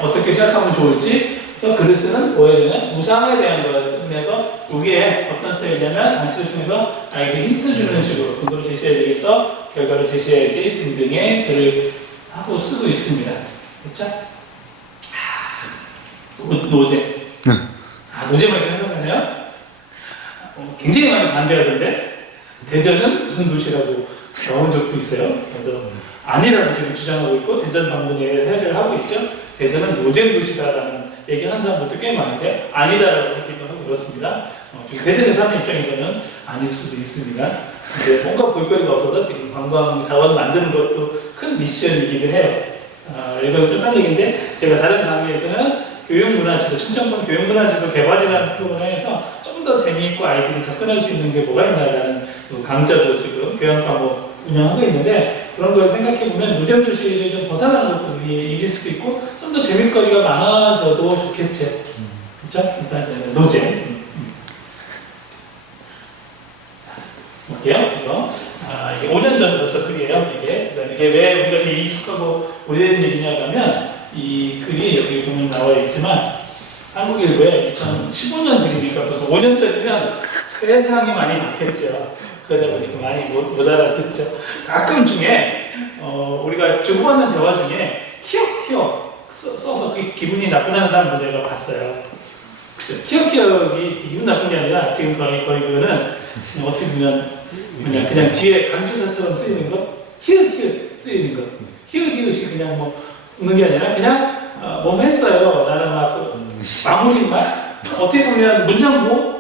어떻게 시작하면 좋을지 그래서 글을 쓰는 오해되는 구상에 대한 것을 쓰면서 여기에 어떤 스타일이냐면 장치를 통해서 아이에게 힌트 주는 식으로 근거를 제시해야 되겠어 결과를 제시해야지 등등의 글을 하고 쓰고 있습니다. 그렇죠? 노제 노제만 생각나네요. 굉장히 많이 반대하던데 대전은 무슨 도시라고 나온 적도 있어요. 그래서 아니라고 지금 주장하고 있고 대전 방문회를 해결을 하고 있죠. 대전은 노잼 도시다라는 얘기하는 사람들도 꽤 많은데 아니다라고 하기도 하고 그렇습니다. 대전에 사는 입장에서는 아닐 수도 있습니다. 근데 뭔가 볼거리가 없어서 지금 관광 자원 만드는 것도 큰 미션이기도 해요. 이건 좀 딴 얘기인데 제가 다른 강의에서는 교육문화지도 청정본 교육문화지도 개발이라는 프로그램에서 좀 더 재미있고 아이들이 접근할 수 있는 게 뭐가 있나라는 강좌도 지금 교양 과목 운영하고 있는데 그런 걸 생각해보면 노잼도시를 좀 벗어나는 것도 우리의 일일 수도 있고 좀 더 재밌거리가 많아져도 좋겠죠. 그렇죠? 그래서 노잼. 볼게요. 이거. 이게 5년 전 벌써 글이에요. 이게 왜 우리가 되게 익숙하고 오래된 얘기냐고 하면 이 글이 여기 보면 나와 있지만 한국일보에 2015년 글이니까 벌써 5년 전이면 세상이 많이 바뀌었죠. 그러다 보니까 많이 못 알아듣죠. 가끔 중에 우리가 주고받는 대화 중에 티격티격 써서 기분이 나쁘다는 사람들 내가 봤어요. 그죠? 티격티격이 기분 나쁜 게 아니라 지금 거의 그거는 어떻게 보면 그냥 뒤에 간투사처럼 쓰이는 거, 히읗히읗 쓰이는 거, 히읗히읗이 그냥 뭐 웃는 게 아니라 그냥 뭐 했어요. 나는 막 마무리만 어떻게 보면 문장부,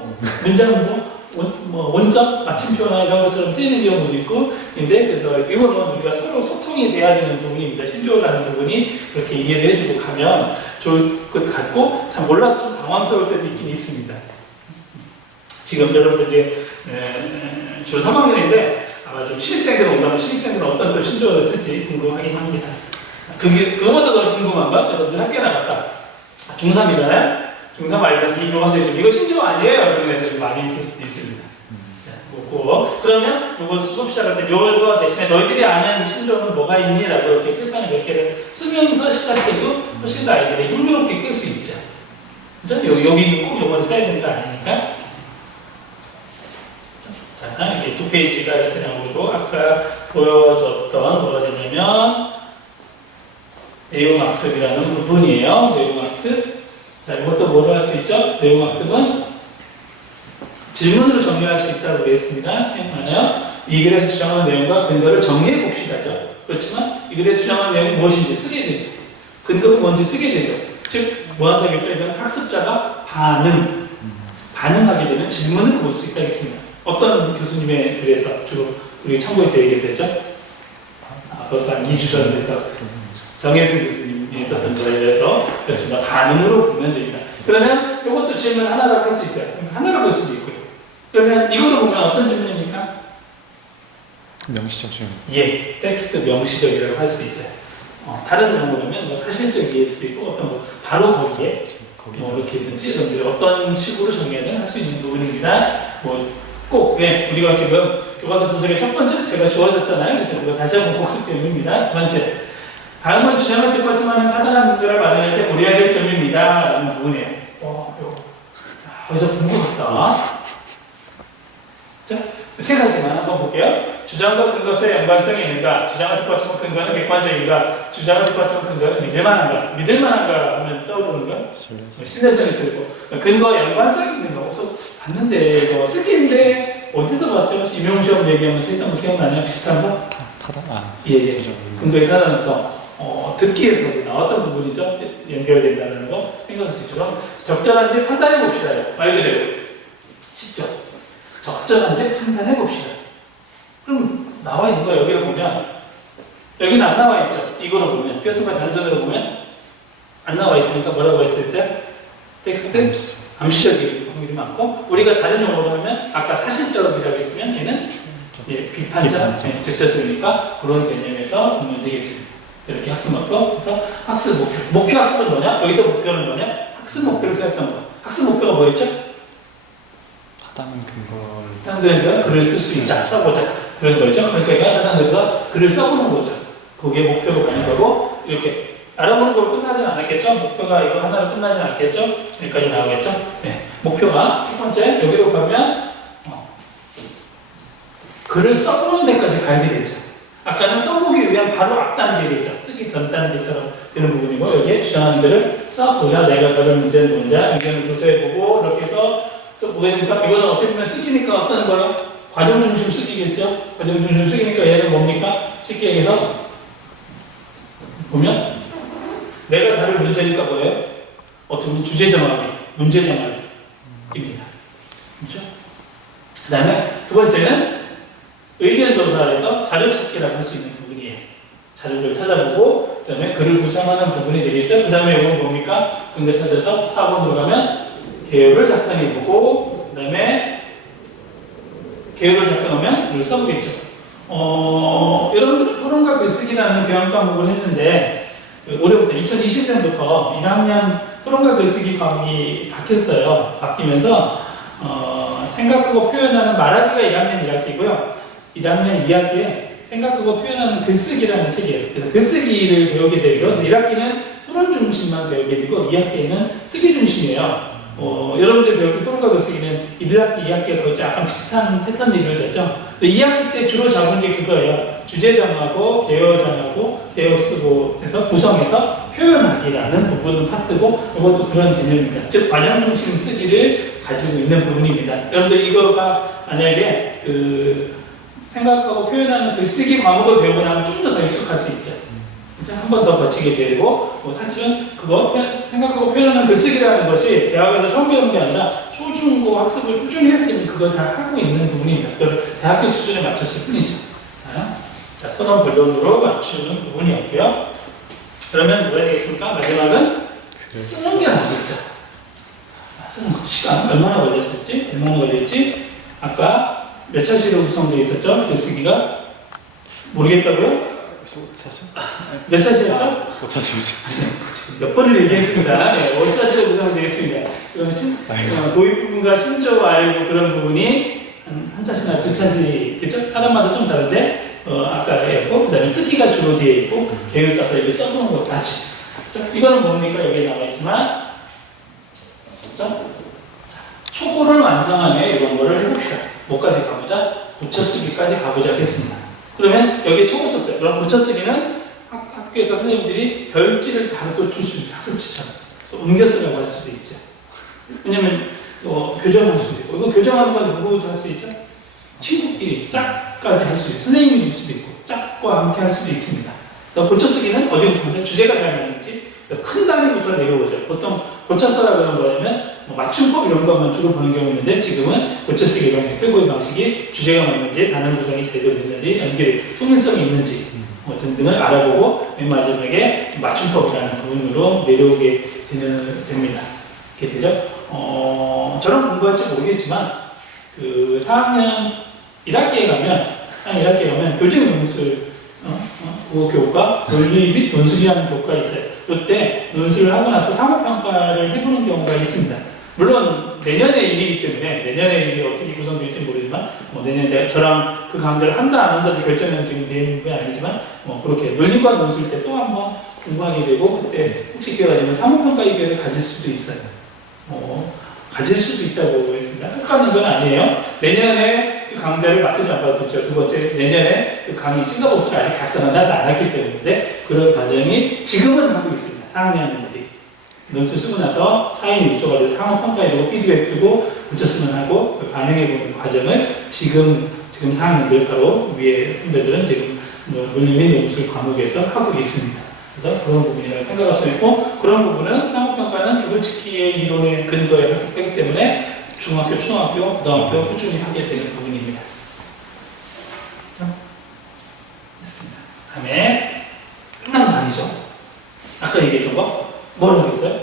원점, 마침표나 이런 것처럼 쓰이는 경우도 있고, 근데 그래서 이거는 우리가 서로 소통이 돼야 되는 부분입니다. 신조어라는 부분이 그렇게 이해를 해주고 가면 좋을 것 같고, 참 몰라서 좀 당황스러울 때도 있긴 있습니다. 지금 여러분들 이제 주 3학년인데 아마 좀 신입생들 온다면 신입생들은 어떤 또 신조어를 쓸지 궁금하긴 합니다. 그거보다 더 궁금한 건 여러분들 학교 나갔다. 중3이잖아요? 중3 아이들한테 이거 하세요. 좀 이거 신조어 아니에요? 그런 애들이 많이 있을 수도 있습니다. 자, 뭐고. 그러면 이거 수업 시작할 때 요거 대신에 너희들이 아는 신조어는 뭐가 있니? 라고 이렇게 칠판에 몇 개를 쓰면서 시작해도 훨씬 더 아이들이 흥미롭게 끌 수 있죠. 그죠? 여기는 꼭 요거를 써야 되는 거 아니니까. 자, 이게 2페이지가 이렇게 나오고, 아까 보여줬던 뭐가 되냐면, 내용학습이라는 부분이에요. 내용학습. 자, 이것도 뭐로 할 수 있죠? 내용학습은 질문으로 정리할 수 있다고 그랬습니다. 기억나요? 이 글에 주장하는 내용과 근거를 정리해 봅시다죠. 그렇지만 이 글에 주장하는 내용이 무엇인지 쓰게 되죠. 근거가 뭔지 쓰게 되죠. 즉, 뭐 한다겠죠? 이건 학습자가 반응하게 되면 질문을 볼 수 있다겠습니다. 어떤 교수님의 글에서 주로 우리 참고해서 얘기했었죠? 벌써 한 2주 전 돼서 정혜승 교수님이 있었던 거에서 그렇습니다. 반응으로 보면 됩니다. 그러면 이것도 질문 하나로 할 수 있어요. 하나로 볼 수도 있고요. 그러면 이걸로 보면 어떤 질문입니까? 명시적 질문. 예, 텍스트 명시적이라고 할 수 있어요. 다른 경우라면 뭐 사실적일 수도 있고 어떤 거 바로 거기에 뭐 이렇게든지 여러분들이 어떤 식으로 정리하든 할 수 있는 부분입니다. 꼭 우리가 지금 교과서 분석의 첫 번째 제가 주어졌잖아요. 그래서 이거 다시 한번 복습 내용입니다. 두 번째, 다음은 주장을 뒷받침하는 타당한 근거를 마련할 때 고려해야 될 점입니다. 라는 부분이에요. 어디서 본 것 같다. 자, 세 가지만 한번 볼게요. 주장과 근거서의 연관성이 있는가? 주장을 뒷받침한 근거는 객관적인가? 주장을 뒷받침한 근거는 믿을만한가? 믿을만한가 하면 떠오르는 거? 신뢰성이 있을 거. 근거 연관성이 있는 거. 그래서 봤는데 이거 쓸게인데 어디서 봤죠? 임용시험 얘기하면서 했던 거 기억나냐? 비슷한 거? 예. 근거의 타당성. 듣기에서도 나왔던 부분이죠. 연결된다는 거 생각할 수 있죠. 적절한지 판단해 봅시다. 말 그대로. 쉽죠? 적절한지 판단해 봅시다. 그럼 나와 있는 거 여기로 보면 여기는 안 나와 있죠. 이거로 보면 뼈수가 잔선으로 보면 안 나와 있으니까 뭐라고 했어요? 텍스트 암시적일 확률이 많고 우리가 다른 용어로 하면 아까 사실적이라고 했으면 얘는 비판적, 적절성이니까 그런 개념에서 보면 되겠습니다. 이렇게 학습 목표, 그래서 학습 목표 학습은 뭐냐? 여기서 목표는 뭐냐? 학습 목표를 세웠던 거. 학습 목표가 뭐였죠? 타당한 근거를 사람들은 글을 쓸 수 있다. 써보자. 그런 거죠. 그러니까 이거 타당해서 글을 써보는 거죠. 그게 목표로 가는 거고 이렇게 알아보는 걸로 끝나진 않았겠죠? 목표가 이거 하나로 끝나진 않겠죠? 여기까지 나오겠죠? 네. 목표가 첫 번째 여기로 가면 글을 써보는 데까지 가야 되겠죠. 아까는 써보기 위한 바로 앞 단계겠죠. 쓰기 전 단계처럼 되는 부분이고 여기에 주장하는 글을 써보자. 내가 다른 문제는 뭔지 의견을 조사해보고 이렇게 해서 또 뭐가 됩니까? 이거는 어떻게 보면 쓰기니까 어떤 거예요? 과정 중심 쓰기겠죠? 과정 중심 쓰기니까 얘는 뭡니까? 쉽게 얘기해서 보면 내가 다룰 문제니까 뭐예요? 어떻게 보면 주제 정하기, 문제 정하기입니다. 그렇죠? 그 다음에 두 번째는 의견 조사에서 자료 찾기라고 할 수 있는 부분이에요. 자료를 찾아보고 그 다음에 글을 구성하는 부분이 되겠죠? 그 다음에 이건 뭡니까? 근거 찾아서 4번으로 가면 개요를 작성해보고 그 다음에 개요를 작성하면 글을 써보겠죠. 여러분들은 토론과 글쓰기라는 교양 과목을 했는데 올해부터 2020년부터 1학년 토론과 글쓰기 과목이 바뀌었어요. 바뀌면서 생각하고 표현하는 말하기가 1학년 1학기고요. 1학년 2학기에 생각하고 표현하는 글쓰기라는 책이에요. 그래서 글쓰기를 배우게 되고요. 1학기는 토론 중심만 배우게 되고 2학기에는 쓰기 중심이에요. 여러분들이 배울 때 토론과 글쓰기는 1학기, 2학기가 거의 약간 비슷한 패턴이 이루어졌죠. 2학기 때 주로 잡은 게 그거예요. 주제 정하고, 개요 정하고, 개요 쓰고 해서 구성해서 표현하기라는 부분은 파트고, 이것도 그런 개념입니다. 즉, 관형 중심 쓰기를 가지고 있는 부분입니다. 여러분들 이거가 만약에 생각하고 표현하는 글쓰기 과목을 배우고 나면 좀 더 익숙할 수 있죠. 한 번 더 거치게 되고, 사실은 그거 생각하고 표현하는 글쓰기라는 것이 대학에서 처음 배우는 게 아니라 초중고 학습을 꾸준히 했으니 그걸 잘 하고 있는 부분입니다. 그걸 대학교 수준에 맞췄을 뿐이죠. 자, 서론 본론으로 맞추는 부분이었고요. 그러면 뭐가 되겠습니까? 마지막은 쓰는 게 나왔죠. 쓰는 거 시간 얼마나 걸렸었지? 얼마나 걸렸지? 아까 몇 차시로 구성되어 있었죠? 글쓰기가 모르겠다고요? 사실? 몇 차시였죠? 5차시죠. 몇 번을 얘기했습니다. 네, 5차시로 구성되겠습니다. 그럼 도입 부분과 신조 알고 그런 부분이 한 차시나 두 차시겠죠? 사람마다 좀 다른데 아까 했고 그 다음에 쓰기가 주로 뒤에 있고 계획 짜서 이렇게 써보는 것까지. 이거는 뭡니까? 여기에 나와 있지만 초보를 완성하며 이런 거를 해봅시다. 뭐까지 가보자? 고쳐쓰기까지 가보자 했습니다. 그러면 여기에 초보 썼어요. 그럼 고쳐쓰기는 학교에서 선생님들이 별지를 다른 또 줄 수 있죠. 학습지처럼. 그래서 옮겨 쓰라고 할 수도 있죠. 왜냐면 교정할 수도 있고 이거 교정하는 건 누구도 할 수 있죠? 친구끼리 짝까지 할 수 있고 선생님이 줄 수도 있고 짝과 함께 할 수도 있습니다. 그래서 고쳐쓰기는 어디부터 하죠? 주제가 잘 맞는지 큰 단위부터 내려오죠. 보통 고쳐써라 그러면 뭐냐면 맞춤법 이런 것만 주로 보는 경우 있는데 지금은 고쳐쓰기 방식, 틀고의 방식이 주제가 맞는지 단어 구성이 제대로 됐는지 연결, 통일성이 있는지 등등을 알아보고 맨 마지막에 맞춤법이라는 부분으로 내려오게 됩니다. 이렇게 되죠. 저는 공부할지 모르겠지만 4학년 1학기에 가면 교직 논술 국어교과 논리 및 논술이라는 교과가 있어요. 이때 논술을 하고 나서 사무평가를 해보는 경우가 있습니다. 물론 내년의 일이기 때문에 내년의 일이 어떻게 구성될지 모르지만 내년에 저랑 그 강좌를 한다 안 한다도 결정은 지금 되는 건 아니지만 그렇게 논리과 논술 때 또 한 번 공부하게 되고 그때 혹시 기회가 되면 사무평가의 기회를 가질 수도 있어요. 가질 수도 있다고 했습니다. 똑같은 건 아니에요. 내년에 그 강좌를 맡지 않아도 되죠. 두 번째, 내년에 그 강의 싱가포스를 아직 작성을 하지 않았기 때문인데 그런 과정이 지금은 하고 있습니다. 4학년들이. 논술 쓰고 나서 4인 1조가 돼서 상호평가해주고 피드백 주고 고쳐쓰면 하고 반영해보는 과정을 지금 4학년들 바로 위에 선배들은 지금 논리 및 논술 과목에서 하고 있습니다. 그래서 그런 부분이라고 생각할 수 있고 그런 부분은 상호평가는 교육지키의 이론에 근거에 하기 때문에 중학교, 초등학교, 고등학교 꾸준히 하게 되는 부분입니다. 됐습니다. 다음에 끝난 거 아니죠? 아까 얘기했던 거 뭐라고 했어요?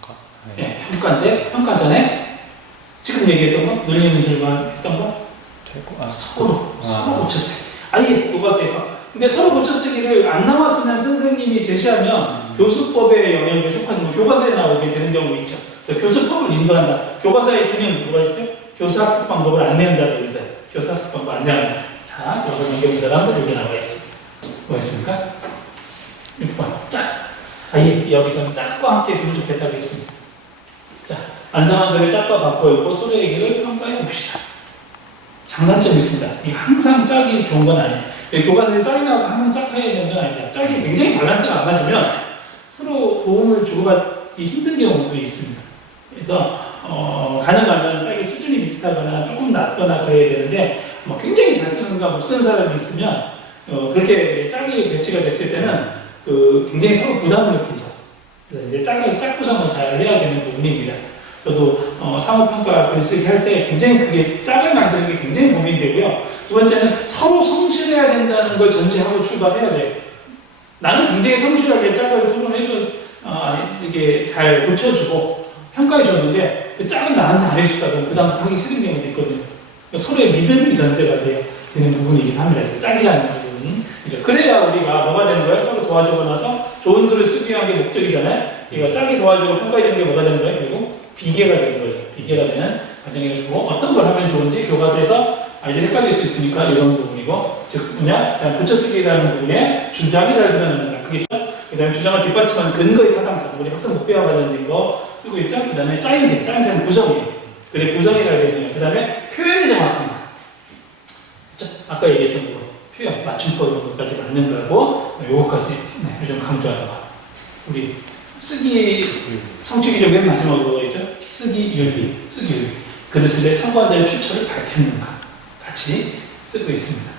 평가? 네, 평가인데 평가 전에 지금 얘기했던 거 논리 논술만 했던 거 서로 고쳤어요. 아예 교과서에서 근데 서로 고쳐쓰기를 안 나왔으면 선생님이 제시하면 교수법의 영역에 속한 교과서에 나오게 되는 경우 있죠. 교수법을 인도한다. 교과서의 기능 뭐가 있죠? 교수학습 방법을 안내한다고 있어요. 교수학습 방법 안내한다. 자, 여러분 연결사람들 여기 나와 있습니다. 뭐였습니까? 6번 짝. 아예 여기서는 짝과 함께 있으면 좋겠다고 했습니다. 자, 안성한 글을 짝과 바꿔 읽고 소리의 길을 평가해 봅시다. 장단점이 있습니다. 이게 항상 짝이 좋은 건 아니에요. 교과서에 짝이 나오고 항상 짝해야 되는 건 아닙니다. 짝이 굉장히 밸런스가 안 맞으면 서로 도움을 주고받기 힘든 경우도 있습니다. 그래서 가능하면 짝이 수준이 비슷하거나 조금 낮거나 그래야 되는데 굉장히 잘 쓰는가 못 쓰는 사람이 있으면 그렇게 짝이 배치가 됐을 때는 굉장히 서로 부담을 느끼죠. 그래서 이제 짝 구성을 잘 해야 되는 부분입니다. 저도 사무평가 글쓰기 할 때 굉장히 그게 짝을 만드는 게 굉장히 고민되고요. 두 번째는 서로 성실해야 된다는 걸 전제하고 출발해야 돼요. 나는 굉장히 성실하게 짝을 토론해줘 이게 잘 고쳐주고 평가해줬는데 그 짝은 나한테 안 해줬다고 그 다음부터 하기 싫은 경우도 있거든요. 서로의 믿음이 전제가 돼요. 되는 부분이긴 합니다. 짝이라는 부분. 그죠? 그래야 우리가 뭐가 되는 거예요? 서로 도와주고 나서 좋은 글을 쓰기 위한 게 목적이잖아요. 이거 짝이 도와주고 평가해주는 게 뭐가 되는 거예요? 그리고 비계가 되는 거죠. 비계가 되는 과정이 되고 어떤 걸 하면 좋은지 교과서에서 아이들이 헷갈릴 수 있으니까 이런 부분이고, 즉 뭐냐? 그냥 붙여쓰기라는 부분에 주장이 잘 드러나는 거. 그게 그 다음에 주장을 뒷받침하는 근거의 타당성. 우리 학생 목표와 관련된 거 쓰고 있죠? 그 다음에 짜임새. 짜임새는 구성이에요. 그래, 구성이 잘 되는 거. 그 다음에 표현이 정확한 거. 그렇죠? 아까 얘기했던 거. 표현, 맞춤법 이런 것까지 맞는 거고, 요거까지 좀 강조하는 거. 우리 쓰기 성취기 좀 맨 마지막으로 있죠? 쓰기 윤리. 쓰기 윤리. 글을 쓸 때 참고한자의 추천을 밝혔는가. 같이 쓰고 있습니다.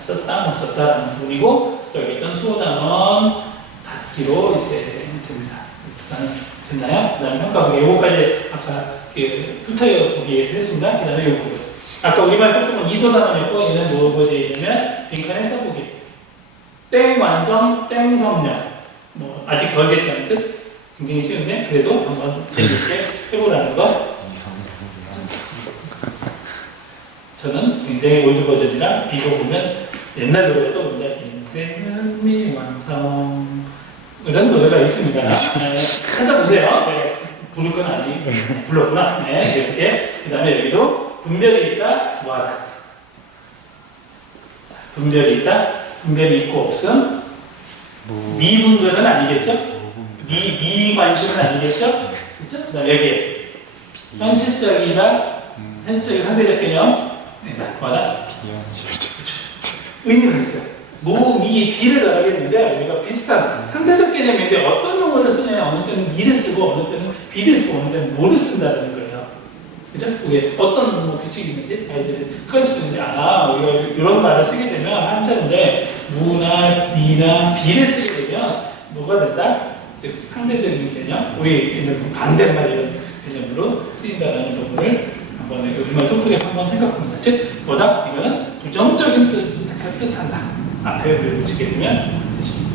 썼다, 못 썼다라는 부분이고, 여기 있던 수호단원 갖기로 이제 됩니다. 됐나요? 그 다음에 평가보기. 요거까지 아까 붙어요 보기 했습니다. 그 다음에 요거. 아까 우리말 똑똑은 이소단원이었고, 얘는 뭐가 되어 있냐면, 빈칸에 써보기. 땡 완성, 땡 성령. 뭐, 아직 덜 됐다는 뜻? 굉장히 쉬운데, 그래도 한번 재밌게 해보라는 거. 저는 굉장히 올드 버전이라 이거 보면 옛날 노래가 떠오른다. 인생은 미완성. 이런 노래가 있습니다. 네, 찾아보세요. 네, 부를 건 아니, 불렀구나. 네, 이렇게. 그 다음에 여기도 분별이 있다, 뭐하다. 분별이 있다, 분별이 있고 없음. 미분별은 아니겠죠? 미관심은 아니겠죠? 그렇죠? 그 다음에 여기 현실적이다, 현실적인 상대적 개념. 네, 뭐하다? 의미가 있어요. 미의 비를 나가겠는데 우리가 비슷한 상대적 개념인데 어떤 용어를 쓰냐, 어느 때는 미를 쓰고 어느 때는 비를 쓰고 어느 때는 모를 쓴다는 거예요. 그죠? 그게 어떤 규칙이 있는지 아이들이 헷갈릴 수 있는데, 우리가 이런 말을 쓰게 되면 한자인데 무나 미나 비를 쓰게 되면 뭐가 된다? 즉 상대적인 개념, 우리는 반대말 이런 개념으로 쓰인다는 부분을 한번 우리말 똑똑히 한번 생각합니다. 즉 뭐다? 이거는 부정적인 뜻한다. 앞에 붙이게 되면 되십니다.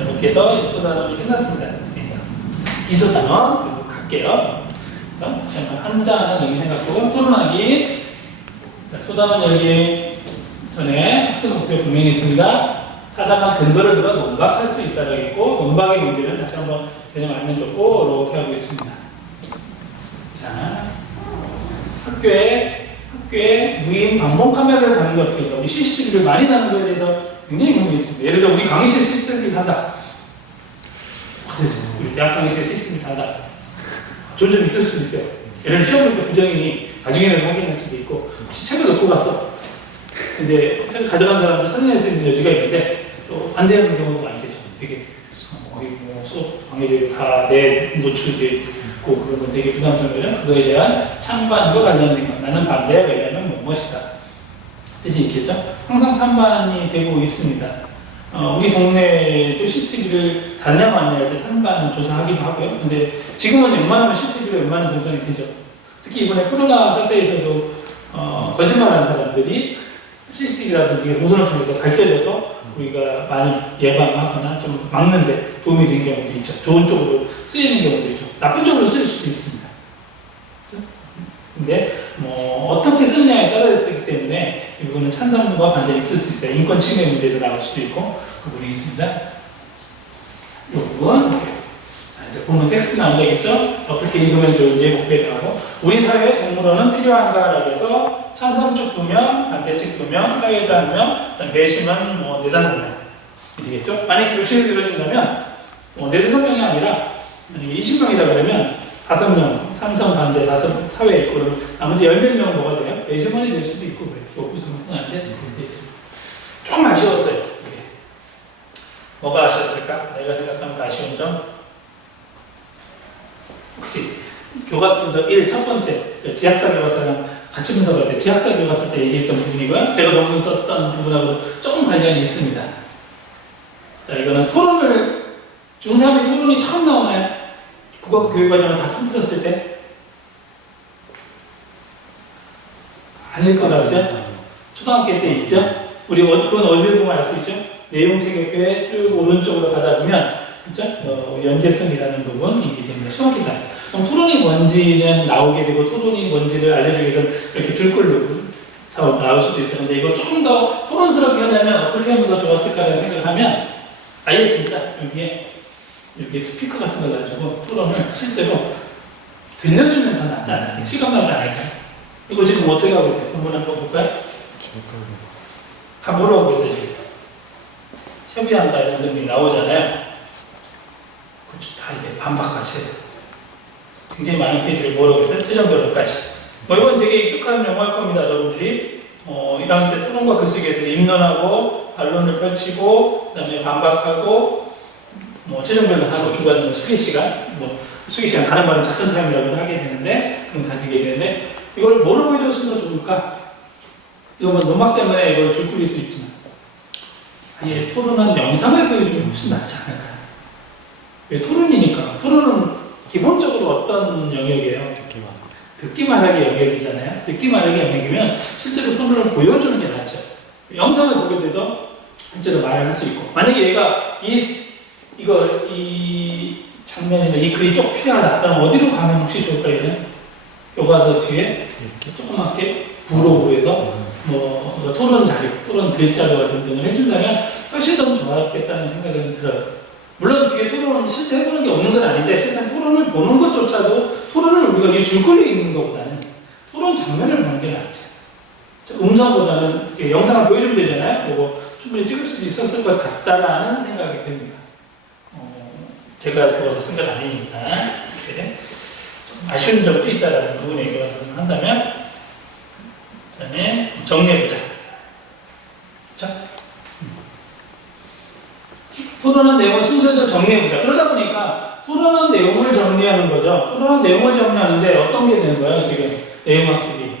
이렇게 해서 이소단원이 끝났습니다. 이소단원 그리고 갈게요. 그래서 시험 한자는 여기 생각하고 토론하기. 소단원 열기 전에 학습 목표 분명히 있습니다. 타당한 근거를 들어 논박할 수 있다라고 했고, 논박의 문제는 다시 한번 개념 알면 좋고 이렇게 하고 있습니다. 자, 학교에 무인 방문 카메라를 다는 게 어떻게 될까? 우리 CCTV를 많이 다는 거에 대해서 굉장히 궁금이 있습니다. 예를 들어 우리 강의실 CCTV를 단다. 우리 대학 강의실에 CCTV를 단다. 존재는 있을 수도 있어요. 예를 들어 시험 볼 때 부정인이 나중에는 확인할 수도 있고, 혹시 책을 놓고 갔어. 근데 책을 가져간 사람도 사진낼 수 있는 여지가 있는데 또 안 되는 경우도 많겠죠. 되게 거기 뭐 수업 방해되고 다 내 노출돼 있고 그런 건 되게 부담스러워요. 그거에 대한 찬반과 관련된 것. 나는 반대야. 왜냐하면 무엇이다. 뜻이 있겠죠. 항상 찬반이 되고 있습니다. 우리 동네에도 CCTV를 달냐고 안 할 때 찬반 조사하기도 하고요. 근데 지금은 웬만하면 CCTV가 웬만하면 조정이 되죠. 특히 이번에 코로나 사태에서도 거짓말하는 사람들이 CCTV라든지 동선을 통해서 밝혀져서 우리가 많이 예방하거나 좀 막는데 도움이 된 경우도 있죠. 좋은 쪽으로 쓰이는 경우도 있죠. 나쁜 쪽으로 쓰일 수도 있습니다. 근데 어떻게 쓰느냐에 따라 쓰기 때문에 이 부분은 찬성과 반대가 있을 수 있어요. 인권 침해 문제도 나올 수도 있고 그 부분이 있습니다. 이 부분 자, 이제 보면 텍스트 나오겠죠? 어떻게 읽으면 좋은지 목표를 하고, 우리 사회에 동물원은 필요한가라고 해서 찬성축 2명, 반대측 2명, 사회자 1명, 배심은 4-5명 되겠죠? 만약 교실을 이루어진다면 4-5명이 아니라 20명이다 그러면 5명 찬성, 반대, 5 사회 있고, 그러면 나머지 10몇 명은 뭐가 돼요? 배심원이 될 수도 있고 그래요. 구성은 안 돼. 그렇게 있습니다. 조금 아쉬웠어요. 이게. 뭐가 아쉬웠을까? 내가 생각하는 그 아쉬운 점. 혹시 교과서 분석 1 첫 번째 지학사 교과서랑 같이 분석할 때 지학사 교과서 때 얘기했던 부분이고요. 제가 논문 썼던 부분하고 조금 관련이 있습니다. 자, 이거는 토론을 중3의 토론이 처음 나오나요? 국어 교육과정을 다 통틀었을 때 아닐 것 같죠? 초등학교 때 있죠? 우리 그건 어디서 보면 알 수 있죠? 내용체계표에 쭉 오른쪽으로 가다 보면 그렇죠? 연계성이라는 부분이 됩니다. 초등학교 때. 그럼 토론이 뭔지는 나오게 되고, 토론이 뭔지를 알려주기 위해서 이렇게 줄글로 나올 수도 있어요. 근데 이걸 조금 더 토론스럽게 하려면 어떻게 하면 더 좋았을까라는 생각을 하면 아예 진짜 여기에 이렇게 스피커 같은 걸 가지고 토론을 실제로 들려주면 더 낫지 않을까요? 시간 나지 않을까요? 이거 지금 어떻게 하고 있어요? 한번 볼까요? 다 뭐라고 하고 있어요 지금? 협의한다 이런 등이 나오잖아요. 그렇죠. 다 이제 반박같이 해서 굉장히 많은 페이지를 뭐라고 했어요? 최종별로까지. 이건 되게 익숙한 용어일 겁니다. 여러분들이 1학년 때 토론과 글쓰기에서 입론하고 반론을 펼치고 그다음에 반박하고 최종 변론하고 중간에 수기 시간 수기 시간 다른 말은 작전 타임이라고 하게 되는데 그럼 가지게 되는데 이걸 뭐로 보여줬으면 더 좋을까? 이건 논박 때문에 이걸 줄거릴 수 있지만 아예 토론한 영상을 보여주면 훨씬 낫지 않을까요? 왜 토론이니까 토론은 기본적으로 어떤 영역이에요? 듣기 말하기 영역이잖아요. 듣기 말하기 영역이면 실제로 토론을 보여주는 게 낫죠. 영상을 보게 돼서 실제로 말을 할 수 있고 만약에 얘가 이 장면이나 이 글이 좀 필요하다. 그럼 어디로 가면 혹시 좋을까요? 얘는? 교과서 뒤에 조그맣게 부로그에서 토론 자료, 토론 글자료가 등등을 해준다면 훨씬 더 좋았겠다는 생각이 들어요. 물론 뒤에 토론은 실제 해보는 게 없는 건 아닌데 실제 토론을 보는 것조차도 토론을 우리가 이 줄거리에 있는 것보다는 토론 장면을 보는 게 낫죠. 음성보다는 영상을 보여주면 되잖아요. 그거 충분히 찍을 수도 있었을 것 같다라는 생각이 듭니다. 제가 들어서 쓴 건 아니니까 이렇게 좀 아쉬운 점도 있다라는 부분에 얘기를 한다면 그 다음에 정리해보자. 자, 토론한 내용을 순서대로 정리해보자. 그러다 보니까 토론한 내용을 정리하는 거죠. 토론한 내용을 정리하는데 어떤 게 되는 거예요? 지금 내용학습이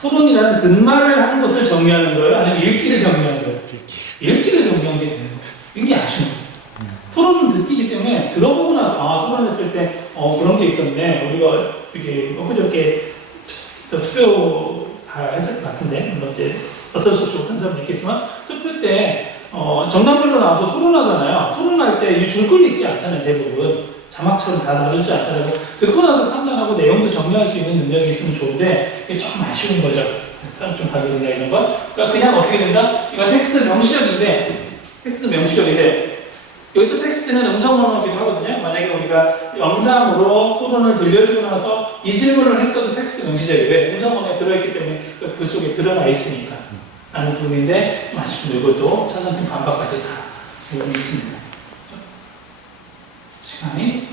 토론이라는 듣말을 하는 것을 정리하는 거예요? 아니면 읽기를 정리하는 거예요? 읽기를 정리하는 게 되는 거예요. 이게 아쉬운 거예요. 토론은 듣기이기 때문에 들어보고 나서 토론했을 때 그런 게 있었네. 우리가 이게 엊그저께 투표 다 했을 것 같은데 물론 이제 어쩔 수 없이 못한 사람도 있겠지만 투표 때 정당별로 나와서 토론하잖아요. 토론할 때 이 줄거리 있지 않잖아요. 대부분 자막처럼 다 나눠주지 않잖아요. 듣고 나서 판단하고 내용도 정리할 수 있는 능력이 있으면 좋은데 이게 조금 아쉬운 거죠. 사람 좀 가게 된다 이런 거. 그러니까 그냥 어떻게 된다? 이건 텍스트 명시적인데 여기서 텍스트는 음성 언어이기도 하거든요. 만약에 우리가 영상으로 토론을 들려주고 나서 이 질문을 했어도 텍스트 명시적이에요. 왜? 음성 언어에 들어있기 때문에 그 속에 드러나 있으니까 하는 부분인데 아쉽습니다. 이것도 찬성팀 반박까지 다 여기 있습니다. 시간이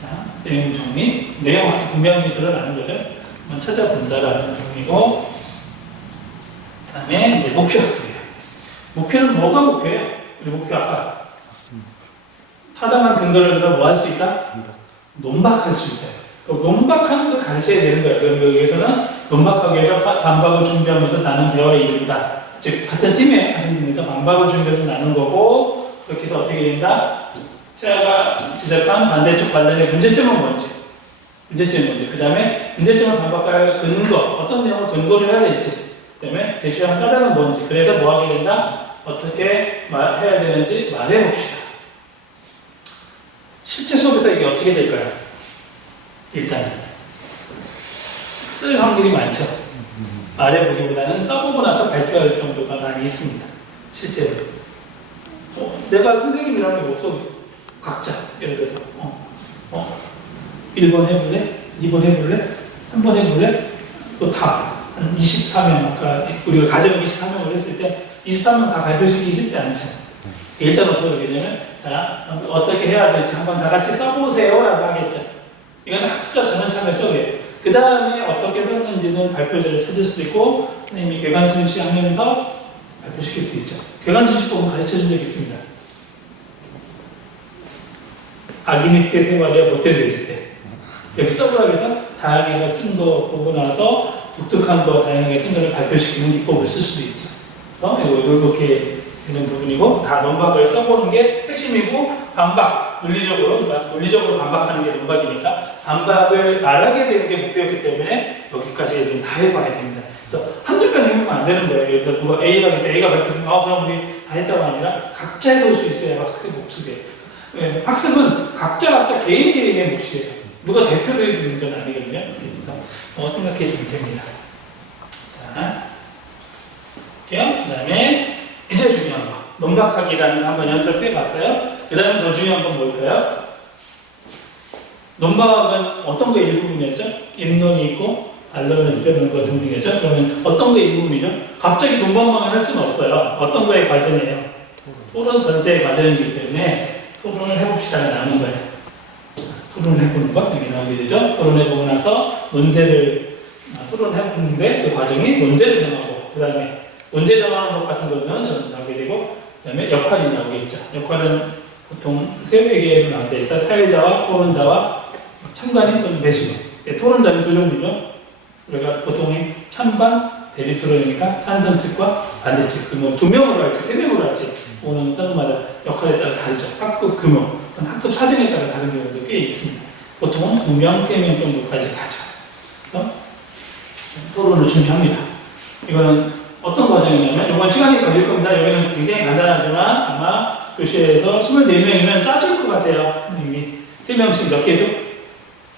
자, 내용 정리, 내용 학습 분명히 드러나는 거죠. 한번 찾아본다라는 부분이고 그 다음에 이제 목표 학습이에요. 목표는 뭐가 목표예요? 우리 목표 아까 타당한 근거를 들어 뭐 할 수 있다? 논박할 수 있다. 논박하는 걸 가르쳐야 되는 거예요. 그럼 여기에서는 논박하기 위해서 반박을 준비하면서 나눈 대화를 이룹니다. 즉 같은 팀의 아닙니까? 반박을 준비해서 나눈 거고 그렇게 해서 어떻게 된다? 제가 지적한 반대쪽 반대의 문제점은 뭔지 그 다음에 문제점을 반박할 근거 어떤 내용을 근거를 해야 될지 그 다음에 제시한 까닭은 뭔지 그래서 뭐 하게 된다? 어떻게 해야 되는지 말해봅시다. 실제 수업에서 이게 어떻게 될까요? 일단 쓸 확률이 많죠. 말해보기보다는 써보고 나서 발표할 정도가 많이 있습니다. 실제로 내가 선생님이라는 게 못 써보겠어. 각자 예를 들어서 1번 해볼래? 2번 해볼래? 3번 해볼래? 또 다 한 24명 아까 우리가 가정 24명을 했을 때 23명 다 발표시키기 쉽지 않죠. 일단 어떻게 하겠냐면 자 어떻게 해야 될지 한번 다 같이 써보세요 라고 하겠죠. 이건 학습자 전원 참여 수업이에요. 그 다음에 어떻게 썼는지는 발표자를 찾을 수 있고 선생님이 궤관순시 하면서 발표시킬 수 있죠. 궤관순시법은 가르쳐준 적이 있습니다. 아기 늑대 생활이야 못된 돼지 때 여기 서브락에서 다양하게 쓴 거 보고 나서 독특한 거 다양하게 쓴 거를 발표시키는 기법을 쓸 수도 있죠. 그래서 이렇게 되는 부분이고 다 논박을 써보는 게 핵심이고 반박 논리적으로 반박하는 게 논박이니까 반박을 말하게 되는 게 목표였기 때문에 여기까지 다 해봐야 됩니다. 그래서 한두 명 해보면 안 되는 거예요. 그래서 누가 A라고 해서 A가 발표했으면 그럼 우리 다 했다고 아니라 각자 해볼 수 있어야 크게 몫이에요. 네, 학습은 각자 개인의 몫이에요. 누가 대표를 해주는 건 아니거든요. 그래서 생각해 주면 됩니다. 자, 볼게요. 그 다음에 이제 중요한 거. 논박하기라는 거 한번 연습해 봤어요. 그 다음에 더 중요한 건 뭘까요? 논박은 어떤 거의 일부분이었죠? 입론이 있고 반론을 표현하는 거 등등이죠. 그러면 어떤 거의 일부분이죠? 갑자기 논박만 할 수는 없어요. 어떤 거의 과정이에요? 토론 전체의 과정이기 때문에 토론을 해봅시다가 나오는 거예요. 토론을 해보는 거 여기 나오게 되죠. 토론해보고 나서 논제를 토론해보는데 그 과정이 논제를 정하고 그 다음에 논제 정하는 것 같은 거는 나오게 되고 그 다음에 역할이 나오겠죠. 역할은 보통 세 개로 나눠져 있어요. 사회자와 토론자와 참관인 또는 배심원. 토론자는 두 종류죠. 우리가 보통 찬반, 대립 토론이니까 찬성 측과 반대 측. 뭐 두 명으로 할지 세 명으로 할지 오는 사람마다 역할에 따라 다르죠. 학급 규모, 학급 사정에 따라 다른 경우도 꽤 있습니다. 보통은 2명, 3명 정도까지 가죠. 그래서 토론을 준비합니다. 이거는 어떤 과정이냐면 이건 시간이 걸릴 겁니다. 여기는 굉장히 간단하지만 아마 교실에서 24명이면 짜줄 것 같아요. 선생님이 3명씩 몇 개죠?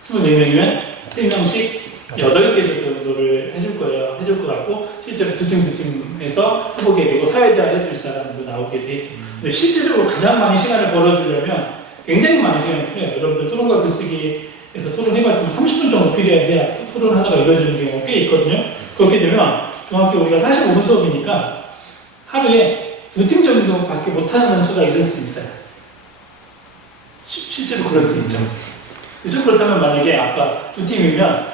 24명이면 3명씩 8개 정도를 해줄 거예요. 해줄 것 같고 실제로 두 팀 해서 해보게 되고 사회자 해줄 사람도 나오게 되고 실제로 가장 많이 시간을 벌어주려면 굉장히 많은 시간이 필요해요. 여러분들 토론과 글쓰기에서 토론해봤지만 30분 정도 필요해야 토론 하나가 이루어지는 경우가 꽤 있거든요. 그렇게 되면 중학교 우리가 45분 수업이니까 하루에 2팀 정도밖에 못하는 수가 있을 수 있어요. 실제로 그럴 수 있죠. 그렇죠? 그렇다면 만약에 아까 2팀이면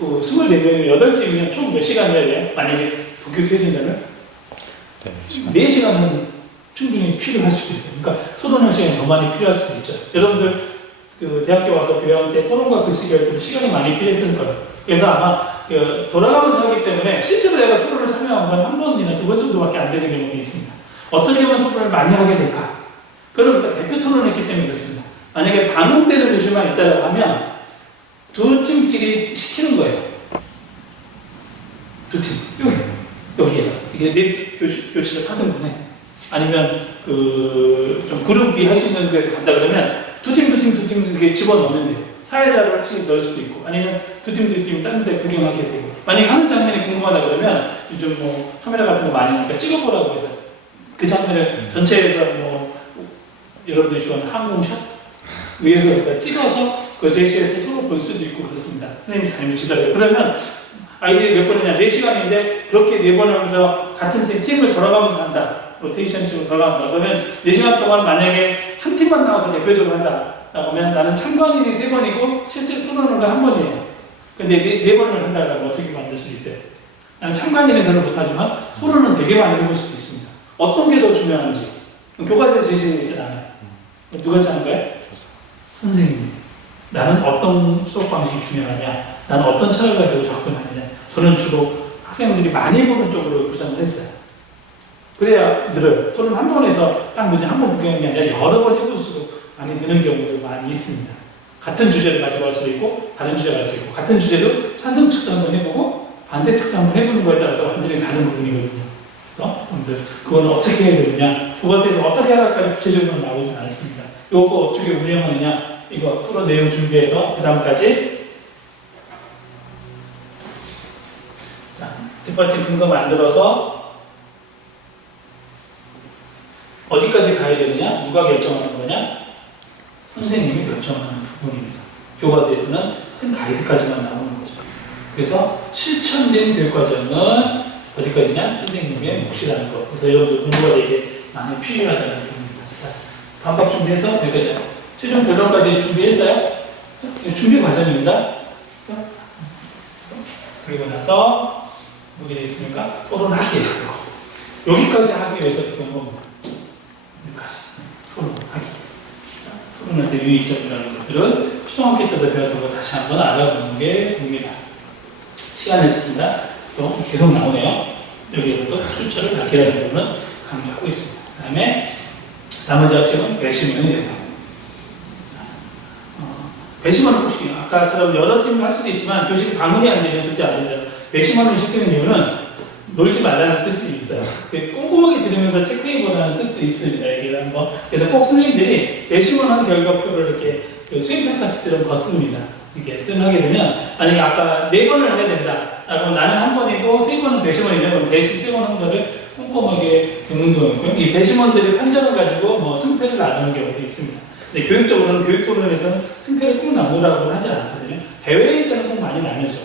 24명이면 8팀이면 총 몇 시간 해야 돼요? 만약에 복귀해야 된다면? 4시간은 충분히 필요할 수도 있어요. 그러니까 토론할 시간이 더 많이 필요할 수도 있죠. 여러분들 그 대학교 와서 교양할 때 토론과 글쓰기 할 때도 시간이 많이 필요했을 거예요. 그래서 아마 돌아가면서 하기 때문에 실제로 내가 토론을 참여한 건 한 번이나 2번 정도밖에 안 되는 경우가 있습니다. 어떻게 하면 토론을 많이 하게 될까? 그러니까 대표 토론을 했기 때문에 그렇습니다. 만약에 방음되는 교실만 있다고 하면 두 팀끼리 시키는 거예요. 두 팀. 여기에다. 이게 네 교실을 4등분해. 아니면 좀 그룹이 할 수 있는 데 간다 그러면 두 팀 이렇게 집어넣으면 돼요. 사회자를 확실히 넣을 수도 있고 아니면 두 팀 다른 데 구경하게 되고 만약에 하는 장면이 궁금하다 그러면 요즘 뭐 카메라 같은 거 많이 하니까 찍어보라고 해서 그 장면을 전체에서 여러분들이 좋아하는 항공샷 위에서 찍어서 그 제시해서 서로 볼 수도 있고 그렇습니다. 선생님이 다니면 지도해요. 그러면 아이들이 몇 번이냐? 4시간인데 그렇게 4번 하면서 같은 팀을 돌아가면서 한다. 로테이션식으로 돌아가면서 그러면 4시간 동안 만약에 한 팀만 나와서 대표적으로 한다. 그러면 나는 참관인이 3번이고 실제 토론은 1번이에요. 근데 4번을 한다 그러면 어떻게 만들 수 있어요? 나는 참관인은 별로 못하지만 토론은 되게 많이 해볼 수도 있습니다. 어떤 게 더 중요한지 교과서에 제시되지 않아요. 누가 짜는 거예요? 선생님이. 나는 어떤 수업 방식이 중요하냐? 나는 어떤 차를 가지고 접근하느냐? 저는 주로 학생들이 많이 보는 쪽으로 구성을 했어요. 그래야 늘어요. 토론 한 번에서 딱 문제 한 번 구경이 아니라 여러 번 해볼수록 많이 느는 경우도 많이 있습니다. 같은 주제를 가져갈 수도 있고 다른 주제를 갈 수 있고 같은 주제도 찬성 측도 한번 해보고 반대 측도 한번 해보는 거에 따라서 완전히 다른 부분이거든요. 그래서 여러분들 그건 어떻게 해야 되느냐? 교과서에서 어떻게 해야 할까지 구체적으로 나오진 않습니다. 이거 어떻게 운영하느냐? 이거 토론 내용 준비해서 그 다음까지 자, 뒷받침 근거 만들어서 어디까지 가야 되느냐? 누가 결정하는 거냐? 선생님이 결정하는 부분입니다. 교과서에서는 큰 가이드까지만 나오는 거죠. 그래서 실천된 교육과정은 어디까지냐? 선생님의 몫이라는 거. 그래서 여러분들 공부가 되게 많이 필요하다는 부분입니다. 자, 반박 준비해서 여기까지. 최종 변론까지 준비했어요? 준비 과정입니다. 그리고 나서 뭐게 되어 있습니까? 토론하기. 여기까지 하기 위해서 그런 겁니다. 여기까지. 토론하기. 토론할 때 유의점이라는 것들은 초등학교 때도 배웠던 거 다시 한번 알아보는 게 됩니다. 시간을 지킨다. 또 계속 나오네요. 여기에서도 출처를 밝히라는 부분은 강조하고 있습니다. 그 다음에 나머지 학생은 배심원이 되다. 배심원을 시키는 아까처럼 여러 팀을 할 수도 있지만 교실이 방음이 안 되면 듣지 않는다. 배심원을 시키는 이유는 놀지 말라는 뜻이 있어요. 꼼꼼하게 들으면서 체크해보라는 뜻도 있습니다. 얘기를 한번. 그래서 꼭 선생님들이 배심원한 결과표를 이렇게 그 수행평가칙처럼 걷습니다. 이렇게 하게 되면 만약에 아까 4번을 해야 된다. 그럼 나는 한 번이고 3번은 배심원이면 그럼 배심 3번 한 거를 꼼꼼하게 겪는 거고요. 이 배심원들의 판정을 가지고 뭐 승패를 나누는 경우도 있습니다. 근데 교육적으로는 교육 토론에서는 승패를 꼭 나누라고는 하지 않거든요. 대회일 때는 꼭 많이 나누죠.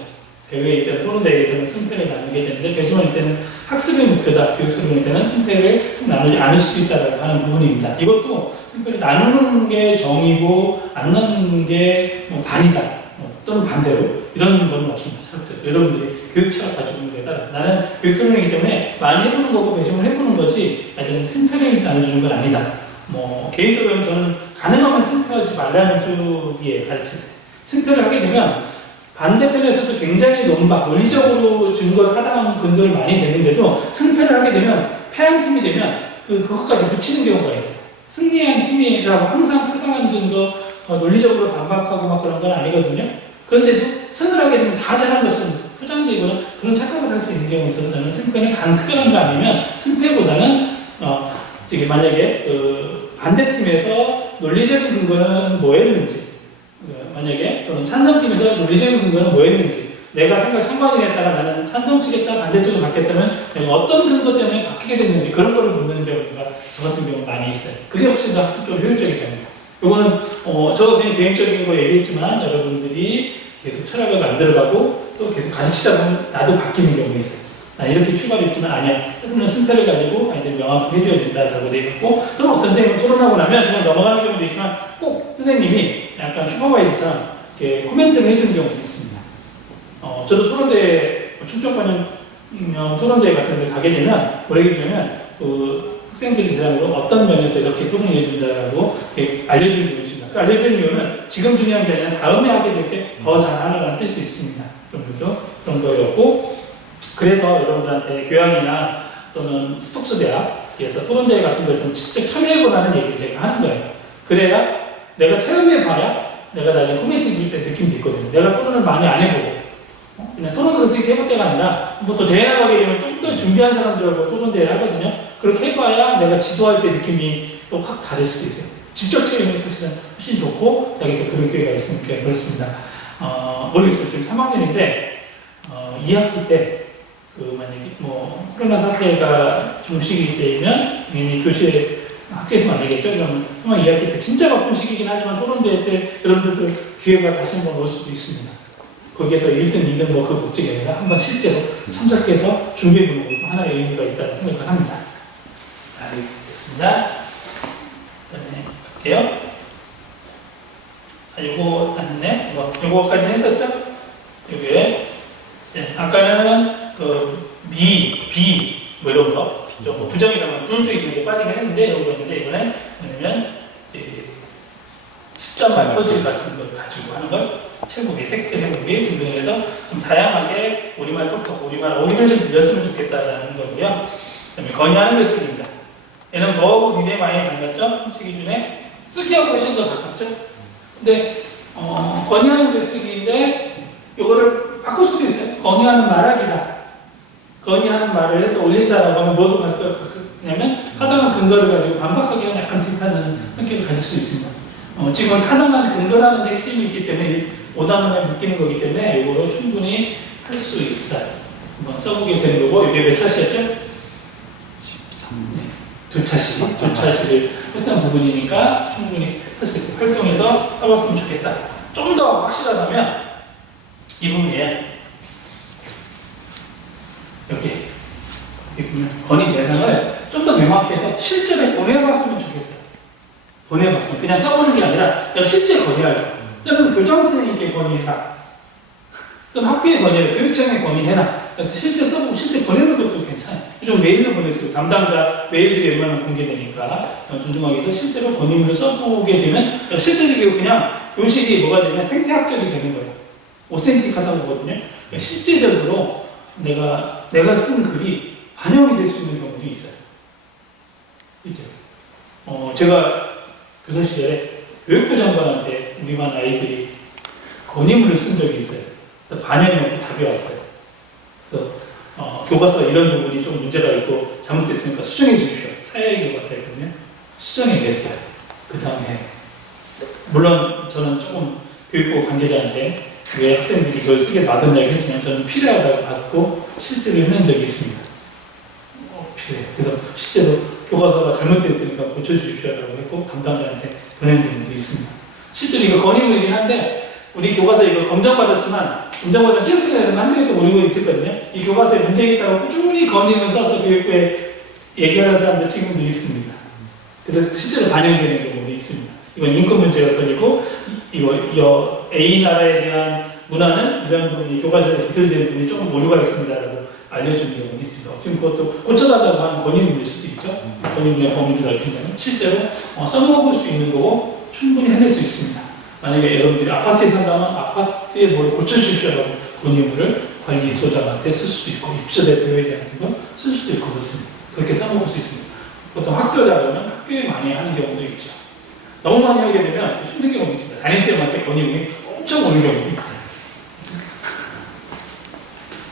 대회일 때는 토론대회에서는 승패를 나누게 되는데 배심원일 때는 학습의 목표다. 교육 토론일 때는 승패를 나누지 않을 수도 있다고 하는 부분입니다. 이것도 승패를 나누는 게 정이고 안 나누는 게 뭐 반이다. 또는 반대로 이런 건 없습니다. 차학적 여러분들이 교육 철학 가지고 있는 거에 따라 나는 교육 토론이기 때문에 많이 해보는 거고 배심을 해보는 거지 아직은 승패를 나눠주는 건 아니다. 뭐 개인적으로는 저는 가능하면 승패하지 말라는 쪽이에요. 가르칠 때 승패를 하게 되면 반대편에서도 굉장히 논리적으로 증거 타당한 근거를 많이 대는데도 승패를 하게 되면 패한 팀이 되면 그것까지 붙이는 경우가 있어요. 승리한 팀이라고 항상 타당한 근거 논리적으로 반박하고 막 그런 건 아니거든요. 그런데도 승을 하게 되면 다 잘한 것처럼 포장되거나 그런 착각을 할 수 있는 경우가 있어서 저는 승패는 가능 특별한 거 아니면 승패보다는 만약에 반대팀에서 논리적인 근거는 뭐였는지 만약에 또는 찬성팀에서 논리적인 근거는 뭐였는지 내가 생각 찬반에 따라 나는 찬성 측에다 반대쪽을 받겠다면 내가 어떤 근거 때문에 바뀌게 됐는지 그런 거를 묻는 경우가 저 같은 경우 많이 있어요. 그게 훨씬 더 학습적으로 효율적이 됩니다. 이거는 저가 그냥 개인적인 거 얘기했지만 여러분들이 계속 철학을 만들어가고 또 계속 가르치다 보면 나도 바뀌는 경우가 있어요. 난 이렇게 출발했지만 아니야. 때로는 승패를 가지고 아이들 명확히 해줘야 된다라고 되어있고 또는 어떤 선생님은 토론하고 나면 그냥 넘어가는 경우도 있지만 꼭 선생님이 약간 슈퍼바이저처럼 이렇게 코멘트를 해주는 경우도 있습니다. 저도 토론대회, 충청반영 토론대회 같은 데 가게 되면 오래 계시면 학생들 대상으로 어떤 면에서 이렇게 토론을 해준다고 알려주는 경우가 있습니다. 그 알려주는 이유는 지금 중요한 게 아니라 다음에 하게 될 때 더 잘하라는 뜻이 있습니다. 그런 거였고 그래서 여러분들한테 교양이나 또는 스톡스 대학에서 토론대회 같은 거에서 직접 참여해보라는 얘기를 제가 하는 거예요. 그래야 내가 체험해봐야 내가 나중에 코멘트 드릴 때 느낌도 있거든요. 내가 토론을 많이 안 해보고 그냥 토론 그렇게 해볼 때가 아니라 뭐 또 대회 나가게 되면 좀 더 준비한 사람들하고 토론대회를 하거든요. 그렇게 해봐야 내가 지도할 때 느낌이 또 확 다를 수도 있어요. 직접 체험이 사실은 훨씬 좋고 자기서 그런 기회가 있으니까 그렇습니다. 모르겠어요. 지금 3학년인데 2학기 때 만약에 뭐 코로나 사태가 좀 시기 되면 당연히 교실에 학교에서는 안 되겠죠. 그러면 2학기 때 진짜 바쁜 시기긴 하지만 토론대회 때 여러분들도 기회가 다시 한번 올 수도 있습니다. 거기에서 1등, 2등 뭐 그 목적이 아니라 한번 실제로 참석해서 준비해보는 것도 하나의 의미가 있다는 생각을 합니다. 자, 이렇게 됐습니다. 그 다음에 갈게요. 요거 했네. 요거까지 했었죠? 요게. 네, 아까는 뭐 이런 거. 좀 부정이라면 불도 있는 게 빠지긴 했는데, 이런 거 있는데, 이번엔 뭐냐면, 10점 알퍼질 같은 걸 가지고 하는 걸 채우기, 색칠 해보기 등등을 해서 좀 다양하게 우리말 톡톡, 우리말 어휘를 좀 들렸으면 좋겠다라는 거고요. 그 다음에 건의하는 글쓰기입니다. 얘는 뭐하고 굉장히 많이 닮았죠? 성취 기준에 쓰기하고 훨씬 더 가깝죠? 근데 건의하는 글쓰기인데 이거를 바꿀 수도 있어요. 건의하는 말하기다. 건의하는 말을 해서 올린다라고 하면 뭐도 가깝냐면 타당한 근거를 가지고 반박하기랑 약간 비슷한 성격을 가질 수 있습니다. 지금은 타당한 근거라는 핵심이 있기 때문에 오답문에 묶이는 거기 때문에 이거로 충분히 할 수 있어요. 한번 써보게 되는 거고 이게 몇 차시였죠? 13네. 두 차시를 했던 부분이니까 충분히 할 수 있어요. 활동해서 써봤으면 좋겠다. 좀 더 확실하다면 이 부분이에요. 이렇게 보면 건의 대상을 좀 더 명확해서 실전에 보내봤으면 좋겠어요. 보내봤으면 그냥 써보는 게 아니라 내가 실제 건의하려고 또는 교장 선생님께 건의해라 또는 학교에 건의해라 교육청에 건의해라 그래서 실제 써보고 실제 보내는 것도 괜찮아요. 요즘 메일로 보낼 수 있고 담당자 메일들이 웬만하면 공개되니까 존중하게도 실제로 건의문을 써보게 되면 실제적으로 그냥 교실이 뭐가 되냐 생태학적이 되는 거예요. 오센틱하다고 보거든요. 그러니까 실제적으로 내가 쓴 글이 반영이 될 수 있는 경우도 있어요. 실제로. 제가 교사 시절에 교육부 장관한테 우리 반 아이들이 건의문을 쓴 적이 있어요. 그래서 반영이 없고 답이 왔어요. 그래서 교과서 이런 부분이 좀 문제가 있고 잘못됐으니까 수정해 주십시오. 사회의 교과서였거든요. 수정해 냈어요. 그 다음에 물론 저는 조금 교육부 관계자한테 왜 학생들이 이걸 쓰게 놔뒀냐고 했지만 저는 필요하다고 받고 실제로 해낸 적이 있습니다. 필요해. 그래서 실제로 교과서가 잘못되어 있으니까 고쳐주십시오라고 했고 담당자한테 보낸 경우도 있습니다. 실제로 이거 건의문이긴 한데 우리 교과서 이거 검정받았지만 검정받은 책상에는 한두 개도 모르고 있었거든요. 이 교과서에 문제가 있다고 꾸준히 건의문 써서 교육부에 얘기하는 사람들 지금도 있습니다. 그래서 실제로 반영되는 경우도 있습니다. 이건 인권 문제가 걸리고 이거 A 나라에 대한 문화는 이런 부분이 교과서에 기술되는 부분이 조금 오류가 있습니다라고 알려주는 경우도 있습니다. 어떻게 그것도 고쳐달라고 하는 건의문일 수도 있죠. 건의문의 범위를 넓힌다면 실제로 써먹을 수 있는 거고 충분히 해낼 수 있습니다. 만약에 여러분들이 아파트에 산다면 아파트에 뭘 고쳐주십시오라고 건의문을 관리소장한테 쓸 수도 있고 입주대표에게한테도 쓸 수도 있고 그렇습니다. 그렇게 써먹을 수 있습니다. 보통 학교다 그러면 학교에 많이 하는 경우도 있죠. 너무 많이 하게 되면 힘든 경우도 있습니다. 담임쌤한테 건의문이 엄청 오는 경우도 있어요.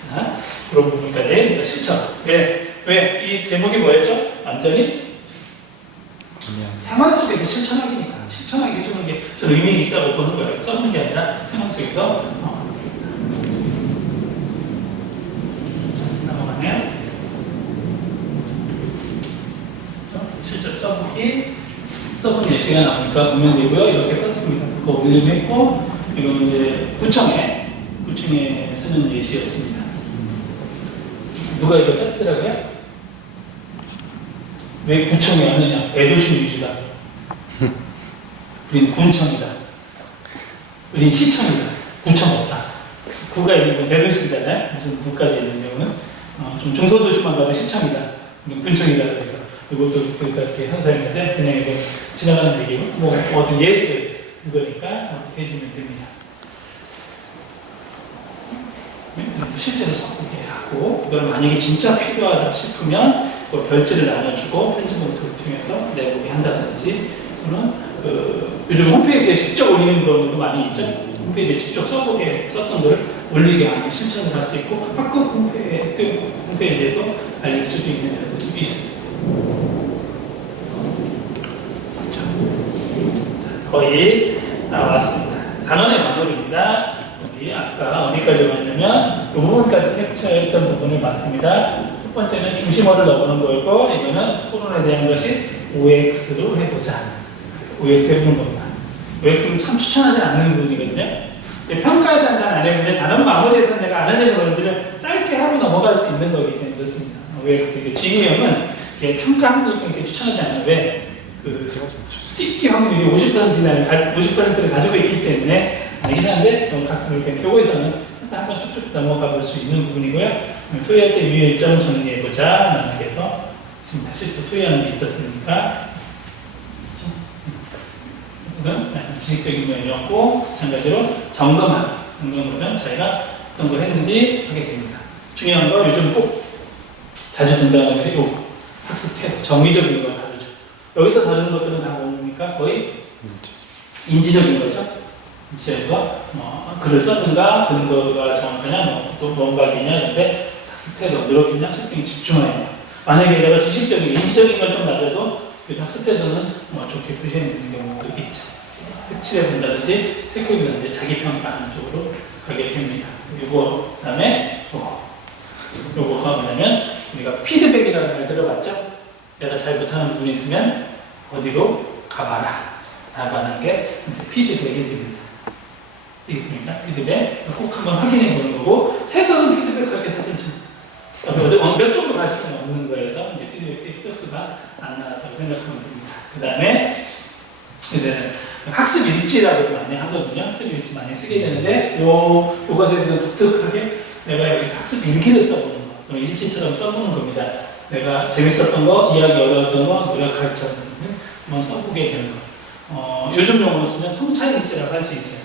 자, 그런 부분까지 해서 실천. 왜? 이 제목이 뭐였죠? 완전히 생활 속에서 실천하기니까. 실천하게 해주는 게 저는 의미 있다고 보는 거예요. 써보는 게 아니라 생활 속에서. 넘어가네요. 실전 써보기 예시가 나오니까 보면 되고요. 이렇게 썼습니다. 그거 올림했고 이건 이제 구청에 쓰는 예시였습니다. 누가 이거 썼더라고요? 왜 구청에 하느냐? 대도시 위주다. 우린 군청이다. 우린 시청이다. 구청 없다. 구가 있는 건 대도시잖아요. 무슨 구까지 있는 경우는 좀 중소도시만 가도 시청이다. 우린 군청이다. 이것도 그렇게 현상인데 그냥 이거 지나가는 얘기고 뭐 어떤 예시를 든 거니까 어떻게 해주면 됩니다. 실제로 써보게 하고 이걸 만약에 진짜 필요하다 싶으면 그 별지를 나눠주고 편집 노트를 통해서 내보게 한다든지 또는 요즘 홈페이지에 직접 올리는 경우도 많이 있죠. 홈페이지에 직접 써보게 썼던 거를 올리게 하는 실천을 할 수 있고 학교 홈페이지에도 알릴 수도 있는 경우도 있습니다. 거의 나왔습니다. 단원의 마무리입니다. 여기 아까 어디까지 왔냐면 이 부분까지 캡처했던 부분을 봤습니다. 첫 번째는 중심어를 넣어보는 거고 이거는 토론에 대한 것이 OX로 해보자. OX 해보는 겁니다. OX는 참 추천하지 않는 부분이거든요. 평가에서는 잘 안 해보는데 단원 마무리에서 내가 안 하는 부분들을 짧게 하고 넘어갈 수 있는 거기 때문에 그렇습니다. OX. G형은 평가하는 걸 이렇게 추천하지 않아요. 왜? 찍기 확률이 50%를 가지고 있기 때문에 아니긴 한데 가끔 이렇게 표고에서는 한번 쭉쭉 넘어가 볼 수 있는 부분이고요. 토의할 때 유의 일정 정리해보자 라는 해서 실제 토의하는 게 있었으니까 이건 지식적인 면이었고 마찬가지로 점검은 저희가 어떤 걸 했는지 하게 됩니다. 중요한 거 요즘 꼭 자주 된다는 게 요 학습 태도, 정의적인 걸 다루죠. 여기서 다루는 것들은 다 뭡니까? 거의 인지적인 거죠. 인지적인 거, 글을 썼는가, 근거가 정확하냐, 또 뭔가 있냐는데 학습 태도, 노력했냐, 설득에 집중하냐. 만약에 내가 지식적인, 인지적인 걸 좀 낮아도 그 학습 태도는 좋게 표시되는 경우도 있죠. 색칠해 본다든지, 체크해본다든지, 자기 평가하는 쪽으로 가게 됩니다. 그리고 그 다음에 요거가 뭐냐면 우리가 피드백이라는 걸 들어봤죠? 내가 잘 못하는 부분이 있으면 어디로 가봐라 라고 하는 게 이제 피드백이 됩니다. 되겠습니까? 피드백 꼭 한번 확인해 보는 거고 태도는 피드백할 게 사실 좀 몇 쪽으로 갈 수는 없는 거여서 이제 피드백 쪽수가 안 나왔다고 생각하면 됩니다. 그 다음에 이제는 학습 일지라고도 많이 하거든요. 학습 일지 많이 쓰게 되는데 요거에 대해서 독특하게 내가 여기서 학습 일기를 써보는 거, 일지처럼 써보는 겁니다. 내가 재밌었던 거, 이야기 어려웠던 거, 노력할 점 등을 한번 써보게 되는 거. 요즘 용어로 쓰면 성찰일지라고 할 수 있어요.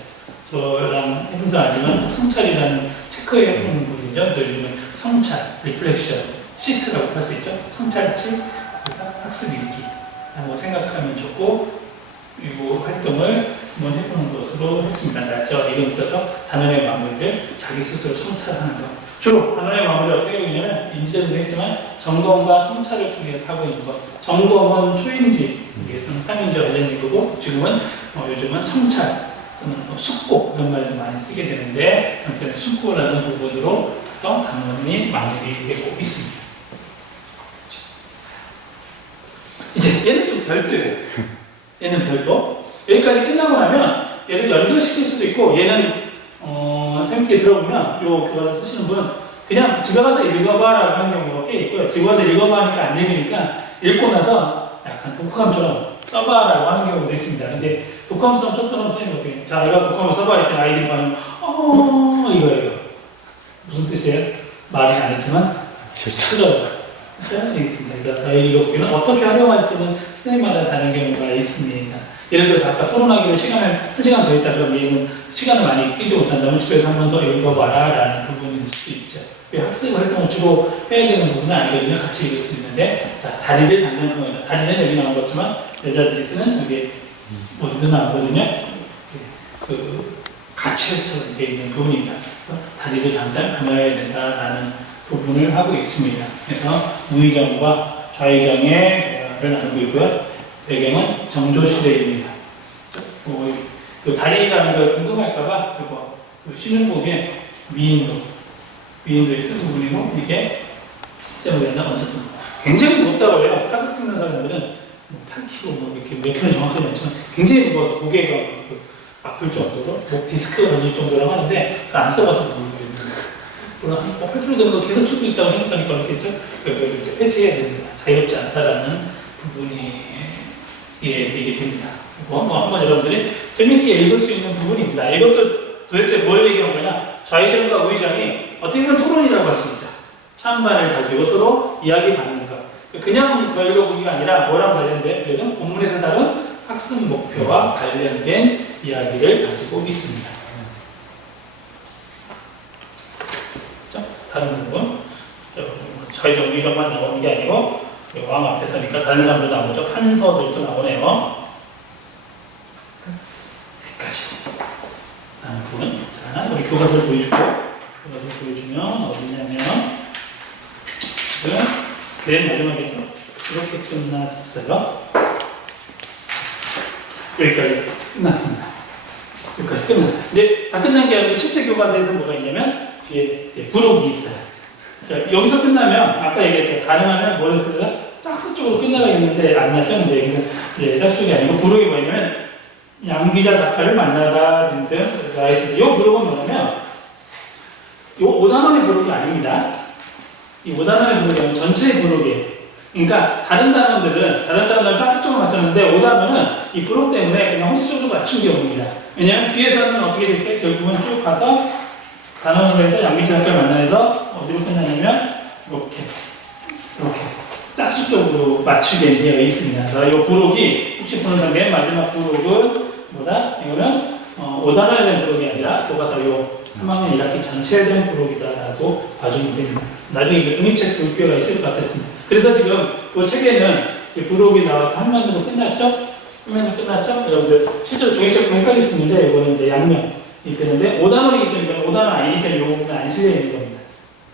저랑 해본사 아니지만 성찰이라는 체크해보는 부분이죠. 요즘은 성찰, 리플렉션, 시트라고 할 수 있죠. 성찰치, 그래서 학습 일기라고 생각하면 좋고 이 활동을 한번 해보는 것으로 했습니다. 낮죠. 이름 써서 단원의 마무리를 자기 스스로 성찰하는 것. 주로 단원의 마무리를 어떻게 하고 있냐면 인지적으로 했지만 점검과 성찰을 통해서 하고 있는 것. 점검은 초인지, 3인지 관련된 거고 지금은 요즘은 성찰 또는 숙고 이런 말도 많이 쓰게 되는데 전체는 숙고라는 부분으로 해서 단원이 마무리되고 있습니다. 이제 얘는 좀 별도예요. 얘는 별도. 여기까지 끝나고 나면 얘를 연결시킬 수도 있고 얘는 재밌게 들어보면 그걸 쓰시는 분은 그냥 집에 가서 읽어봐라고 하는 경우가 꽤 있고요. 집에 가서 읽어봐 하니까 안 읽으니까 읽고 나서 약간 독후감처럼 써봐라고 하는 경우도 있습니다. 근데 독후감처럼 썼더니 선생님 어떻게 자 내가 독후감을 써봐 했더니 아이들이 말하면 이거 무슨 뜻이에요? 말은 안 했지만 싫어요. 자 여기 있습니다. 그러니까 더 읽어보기는 어떻게 활용할지는 선생님마다 다른 경우가 있습니다. 예를 들어서 아까 토론하기로 시간을 1시간 더 있다 그러면 얘는 시간을 많이 끼지 못한다면 집에서 한 번 더 읽어봐라 라는 부분일 수도 있죠. 학습 활동을 주로 해야 되는 부분은 아니거든요. 같이 읽을 수 있는데 자 다리를 닦는 거예요. 다리는 여기 나온 거지만 여자들이 쓰는 여기 어디도 나오거든요. 그 가치처럼 되어 있는 부분입니다. 그래서 다리를 당장 감아야 된다라는 부분을 하고 있습니다. 그래서 우의정과 좌의정의 대화를 나누고 있고요. 배경은 정조시대입니다. 그 다리라는 걸 궁금할까봐 신흥국의 미인도에 쓴 부분이고 이게 제목에는 어쨌든 굉장히 무겁다고 해요. 사극 찍는 사람들은 8kg 이렇게 몇 킬로 정확하지 않지만 굉장히 무거워서 고개가 아플 정도로 목 디스크가 걸릴 정도라고 하는데 안 써봐서 모르겠는데 물론 8kg 정도 계속 쓰고 있다고 생각하니까 그렇겠죠. 이제 폐지해야 됩니다. 자유롭지 않다라는 부분이 되게 됩니다. 한번 여러분들이 재밌게 읽을 수 있는 부분입니다. 이것도 도대체 뭘 얘기한 거냐? 좌의정과 우의정이 어떻게 보면 토론이라고 할 수 있죠. 찬반을 가지고 서로 이야기 받는 것. 그냥 더 읽어보기가 아니라 뭐랑 관련된, 그래도 본문에서 다룬 학습 목표와 관련된 이야기를 가지고 있습니다. 자, 다른 부분. 좌의정, 우의정만 나오는 게 아니고 왕 앞에 서니까 다른 사람도 나오죠. 판서들도 나오네요. 여기까지. 다음 부분. 자, 우리 교과서를 보여줄게요. 교과서를 보여주면 어디냐면 지금 맨 마지막에서 이렇게 끝났어요. 여기까지 끝났습니다. 여기까지 끝났어요. 근데 다 끝난 게 아니고 실제 교과서에서 뭐가 있냐면 뒤에 부록이 있어요. 자, 여기서 끝나면 아까 얘기했죠. 가능하면 뭐를 끝내다 짝수 쪽으로 끝나가겠는데 안 났죠. 근데 여기는 짝수 쪽이 아니고 부록이 뭐냐면 양귀자 작가를 만나다 등등 나와 있습니다. 이 부록은 뭐냐면 이 5단원의 부록이 아닙니다. 이 5단원의 부록이 아니면 전체의 부록이에요. 그러니까 다른 단원들은 짝수 쪽으로 맞췄는데 5단원은 이 부록 때문에 그냥 호수 쪽으로 맞춘 경우입니다. 왜냐하면 뒤에서는 어떻게 됐어요? 결국은 쭉 가서 단원으로 해서 양귀자 작가를 만나서 어디로 끝나냐면 이렇게 짝수 쪽으로 맞추게 되어 있습니다. 그래서 이 부록이 혹시 보는 맨 마지막 부록은 뭐다? 이거는 5단원에 대한 부록이 아니라 교과서 이 3학년 1학기 전체에 대한 부록이다라고 봐주면 됩니다. 나중에 그 종이책 불교가 있을 것 같았습니다. 그래서 지금 이 책에는 부록이 나와서 한 면으로 끝났죠? 여러분들 실제로 종이책 보면 헷갈릴 수 있는데 이거는 이제 양면이 되는데 5단원이기 때문에 5단원 아니기 때문에 이 부분은 안 실려 있는 겁니다.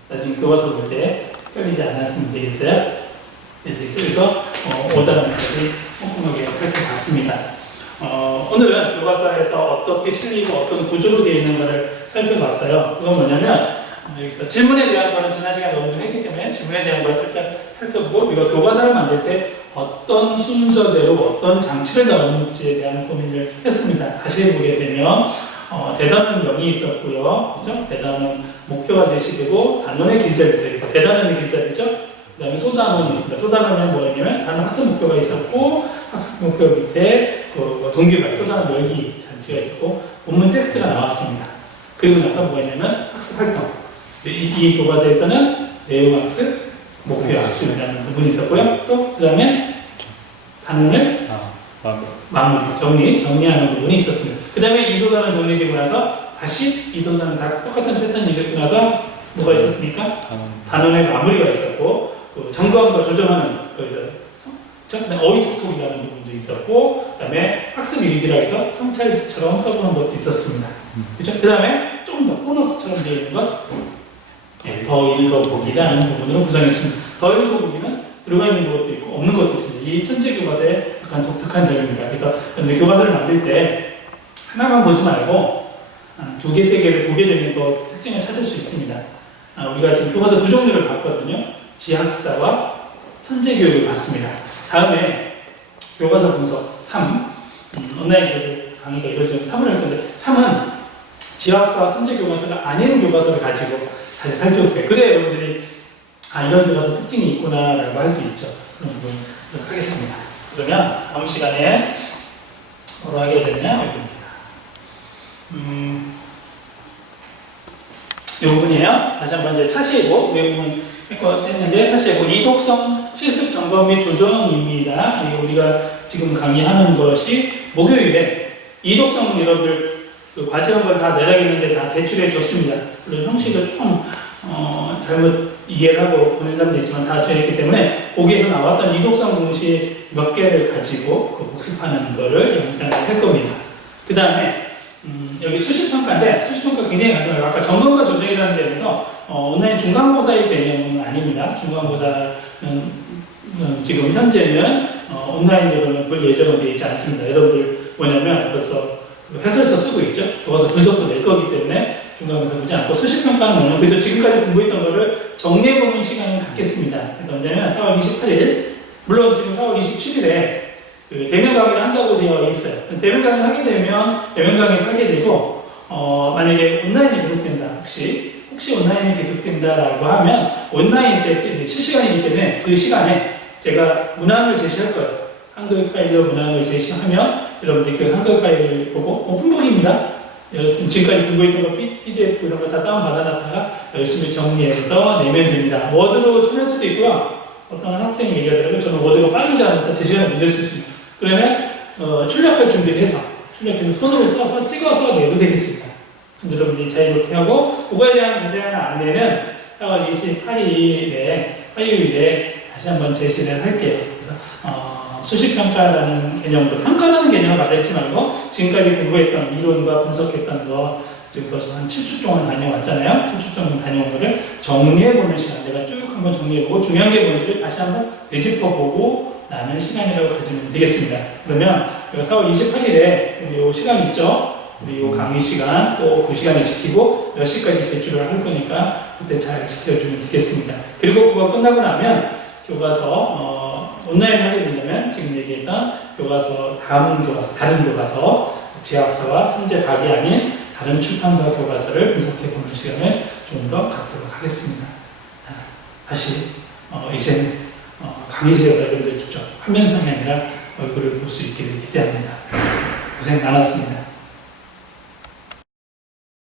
나중에 교과서 볼 때 헷갈리지 않았으면 되겠어요? 그래서 5단원까지 꼼꼼하게 살펴봤습니다. 오늘은 교과서에서 어떻게 실리고 어떤 구조로 되어 있는가를 살펴봤어요. 그건 뭐냐면 여기서 질문에 대한 거는 지난 시간에 너무 했기 때문에 질문에 대한 걸 살짝 살펴보고 우리가 교과서를 만들 때 어떤 순서대로 어떤 장치를 넣을지에 대한 고민을 했습니다. 다시 해보게 되면 대단원 명이 있었고요. 그죠? 대단원 목표가 제시되고 단원의 길자리 있어요. 대단원의 길자리죠? 그 다음에 소단원이 있습니다. 소단원은 뭐냐면 단원 학습 목표가 있었고 학습 목표 밑에 동기발, 소단원 열기 장치가 있었고 본문 텍스트가 나왔습니다. 그리고 나서 뭐가 있냐면 학습 활동. 이 교과서에서는 내용 학습, 목표 학습이라는 부분이 있었고요. 또 그 다음에 단원을 마무리, 정리하는 부분이 있었습니다. 그 다음에 이소단은 정리되고 나서 다시 이소단은 다 똑같은 패턴이 읽고 나서 뭐가 있었습니까? 단원의 마무리가 있었고 그 점검과 조정하는 어휘톡톡이라는 부분도 있었고 그 다음에 학습 일기라 해서 성찰지처럼 써보는 것도 있었습니다. 그렇죠? 그 다음에 조금 더 보너스처럼 되어 있는 것 더 읽어보기라는 부분으로 구성했습니다. 더 읽어보기는 들어가 있는 것도 있고 없는 것도 있습니다. 이 천재 교과서의 약간 독특한 점입니다. 그래서 근데 교과서를 만들 때 하나만 보지 말고 두 개, 세 개를 보게 되면 또 특징을 찾을 수 있습니다. 우리가 지금 교과서 두 종류를 봤거든요. 지학사와 천재교육을 봤습니다. 다음에 교과서 분석 3, 온라인 교육 강의가 이루어지는 3을 할 건데 3은 지학사와 천재교과서가 아닌 교과서를 가지고 다시 살펴볼 거예요. 그래야 여러분들이 이런 교과서 특징이 있구나 라고 할 수 있죠. 그럼 보도록 하겠습니다. 그러면 다음 시간에 뭐로 하게 되냐 여기입니다. 이 부분이에요. 다시 한번 이제 차시고 외국은 했는데 차시고 이독성 실습 점검 및 조정입니다. 우리가 지금 강의하는 것이 목요일에 이독성 여러분들 그 과제 한 번 다 내라겠는데 다 제출해 줬습니다. 물론 형식을 조금 잘못 이해를 하고 보낸 사람도 있지만 다 제출했기 때문에 거기에서 나왔던 이독성 공식 몇 개를 가지고 그 복습하는 거를 영상을 할 겁니다. 그 다음에 여기 수시평가인데 수시평가 굉장히 간단해요. 아까 점검과 조정이라는 데에서 온라인 중간고사의 개념은 아닙니다. 중간고사는 지금 현재는 온라인으로는 볼 예정은 되어 있지 않습니다. 여러분들 뭐냐면 벌써 해설서 쓰고 있죠. 거기서 분석도 낼 거기 때문에 중간고사 보지 않고 수시평가는 뭐냐면 그래도 지금까지 공부했던 거를 정리해보는 시간을 갖겠습니다. 그래서 언제냐면 4월 28일 물론 지금 4월 27일에 그 대면 강의를 한다고 되어 있어요. 대면 강의를 하게 되면 대면 강의에서 하게 되고 만약에 온라인이 계속된다 혹시 온라인이 계속된다라고 하면 온라인 때 실시간이기 때문에 그 시간에 제가 문항을 제시할 거예요. 한글 파일로 문항을 제시하면 여러분들이 그 한글 파일을 보고 오픈북입니다. 지금까지 공부했던 거 PDF 이런 거 다 다운받아놨다가 열심히 정리해서 내면 됩니다. 워드로 쳐낼 수도 있고요. 어떤 학생이 얘기하더라고요. 저는 워드로 빠르지 않아서 제 시간에 못 낼 수 있습니다. 그러면 출력할 준비를 해서 출력해서 손으로 써서 찍어서 내도 되겠습니다. 근데 여러분들이 자유롭게 하고 그거에 대한 자세한 안내는 4월 28일에 화요일에 다시 한번 제시를 할게요. 그래서 수시평가라는 개념으로 평가라는 개념을 받아들이지 말고 지금까지 공부했던 이론과 분석했던 거 지금 벌써 한 7주 동안 다녀왔잖아요. 7주 동안 다녀온 거를 정리해보는 시간, 내가 쭉 한번 정리해보고 중요한 게 뭔지를 다시 한번 되짚어보고 나는 시간이라고 가지면 되겠습니다. 그러면 4월 28일에 우리 이 시간 있죠? 우리 이 강의 시간, 꼭 그 시간을 지키고 몇 시까지 제출을 할 거니까 그때 잘 지켜주면 되겠습니다. 그리고 그거 끝나고 나면 교과서 온라인 하게 된다면 지금 얘기했던 교과서 다른 교과서 지학사와 천재박이 아닌 다른 출판사 교과서를 분석해보는 시간을 좀 더 갖도록 하겠습니다. 다시 이제는 강의실에서 여러분들 직접 화면상이 아니라 얼굴을 볼 수 있기를 기대합니다. 고생 많았습니다.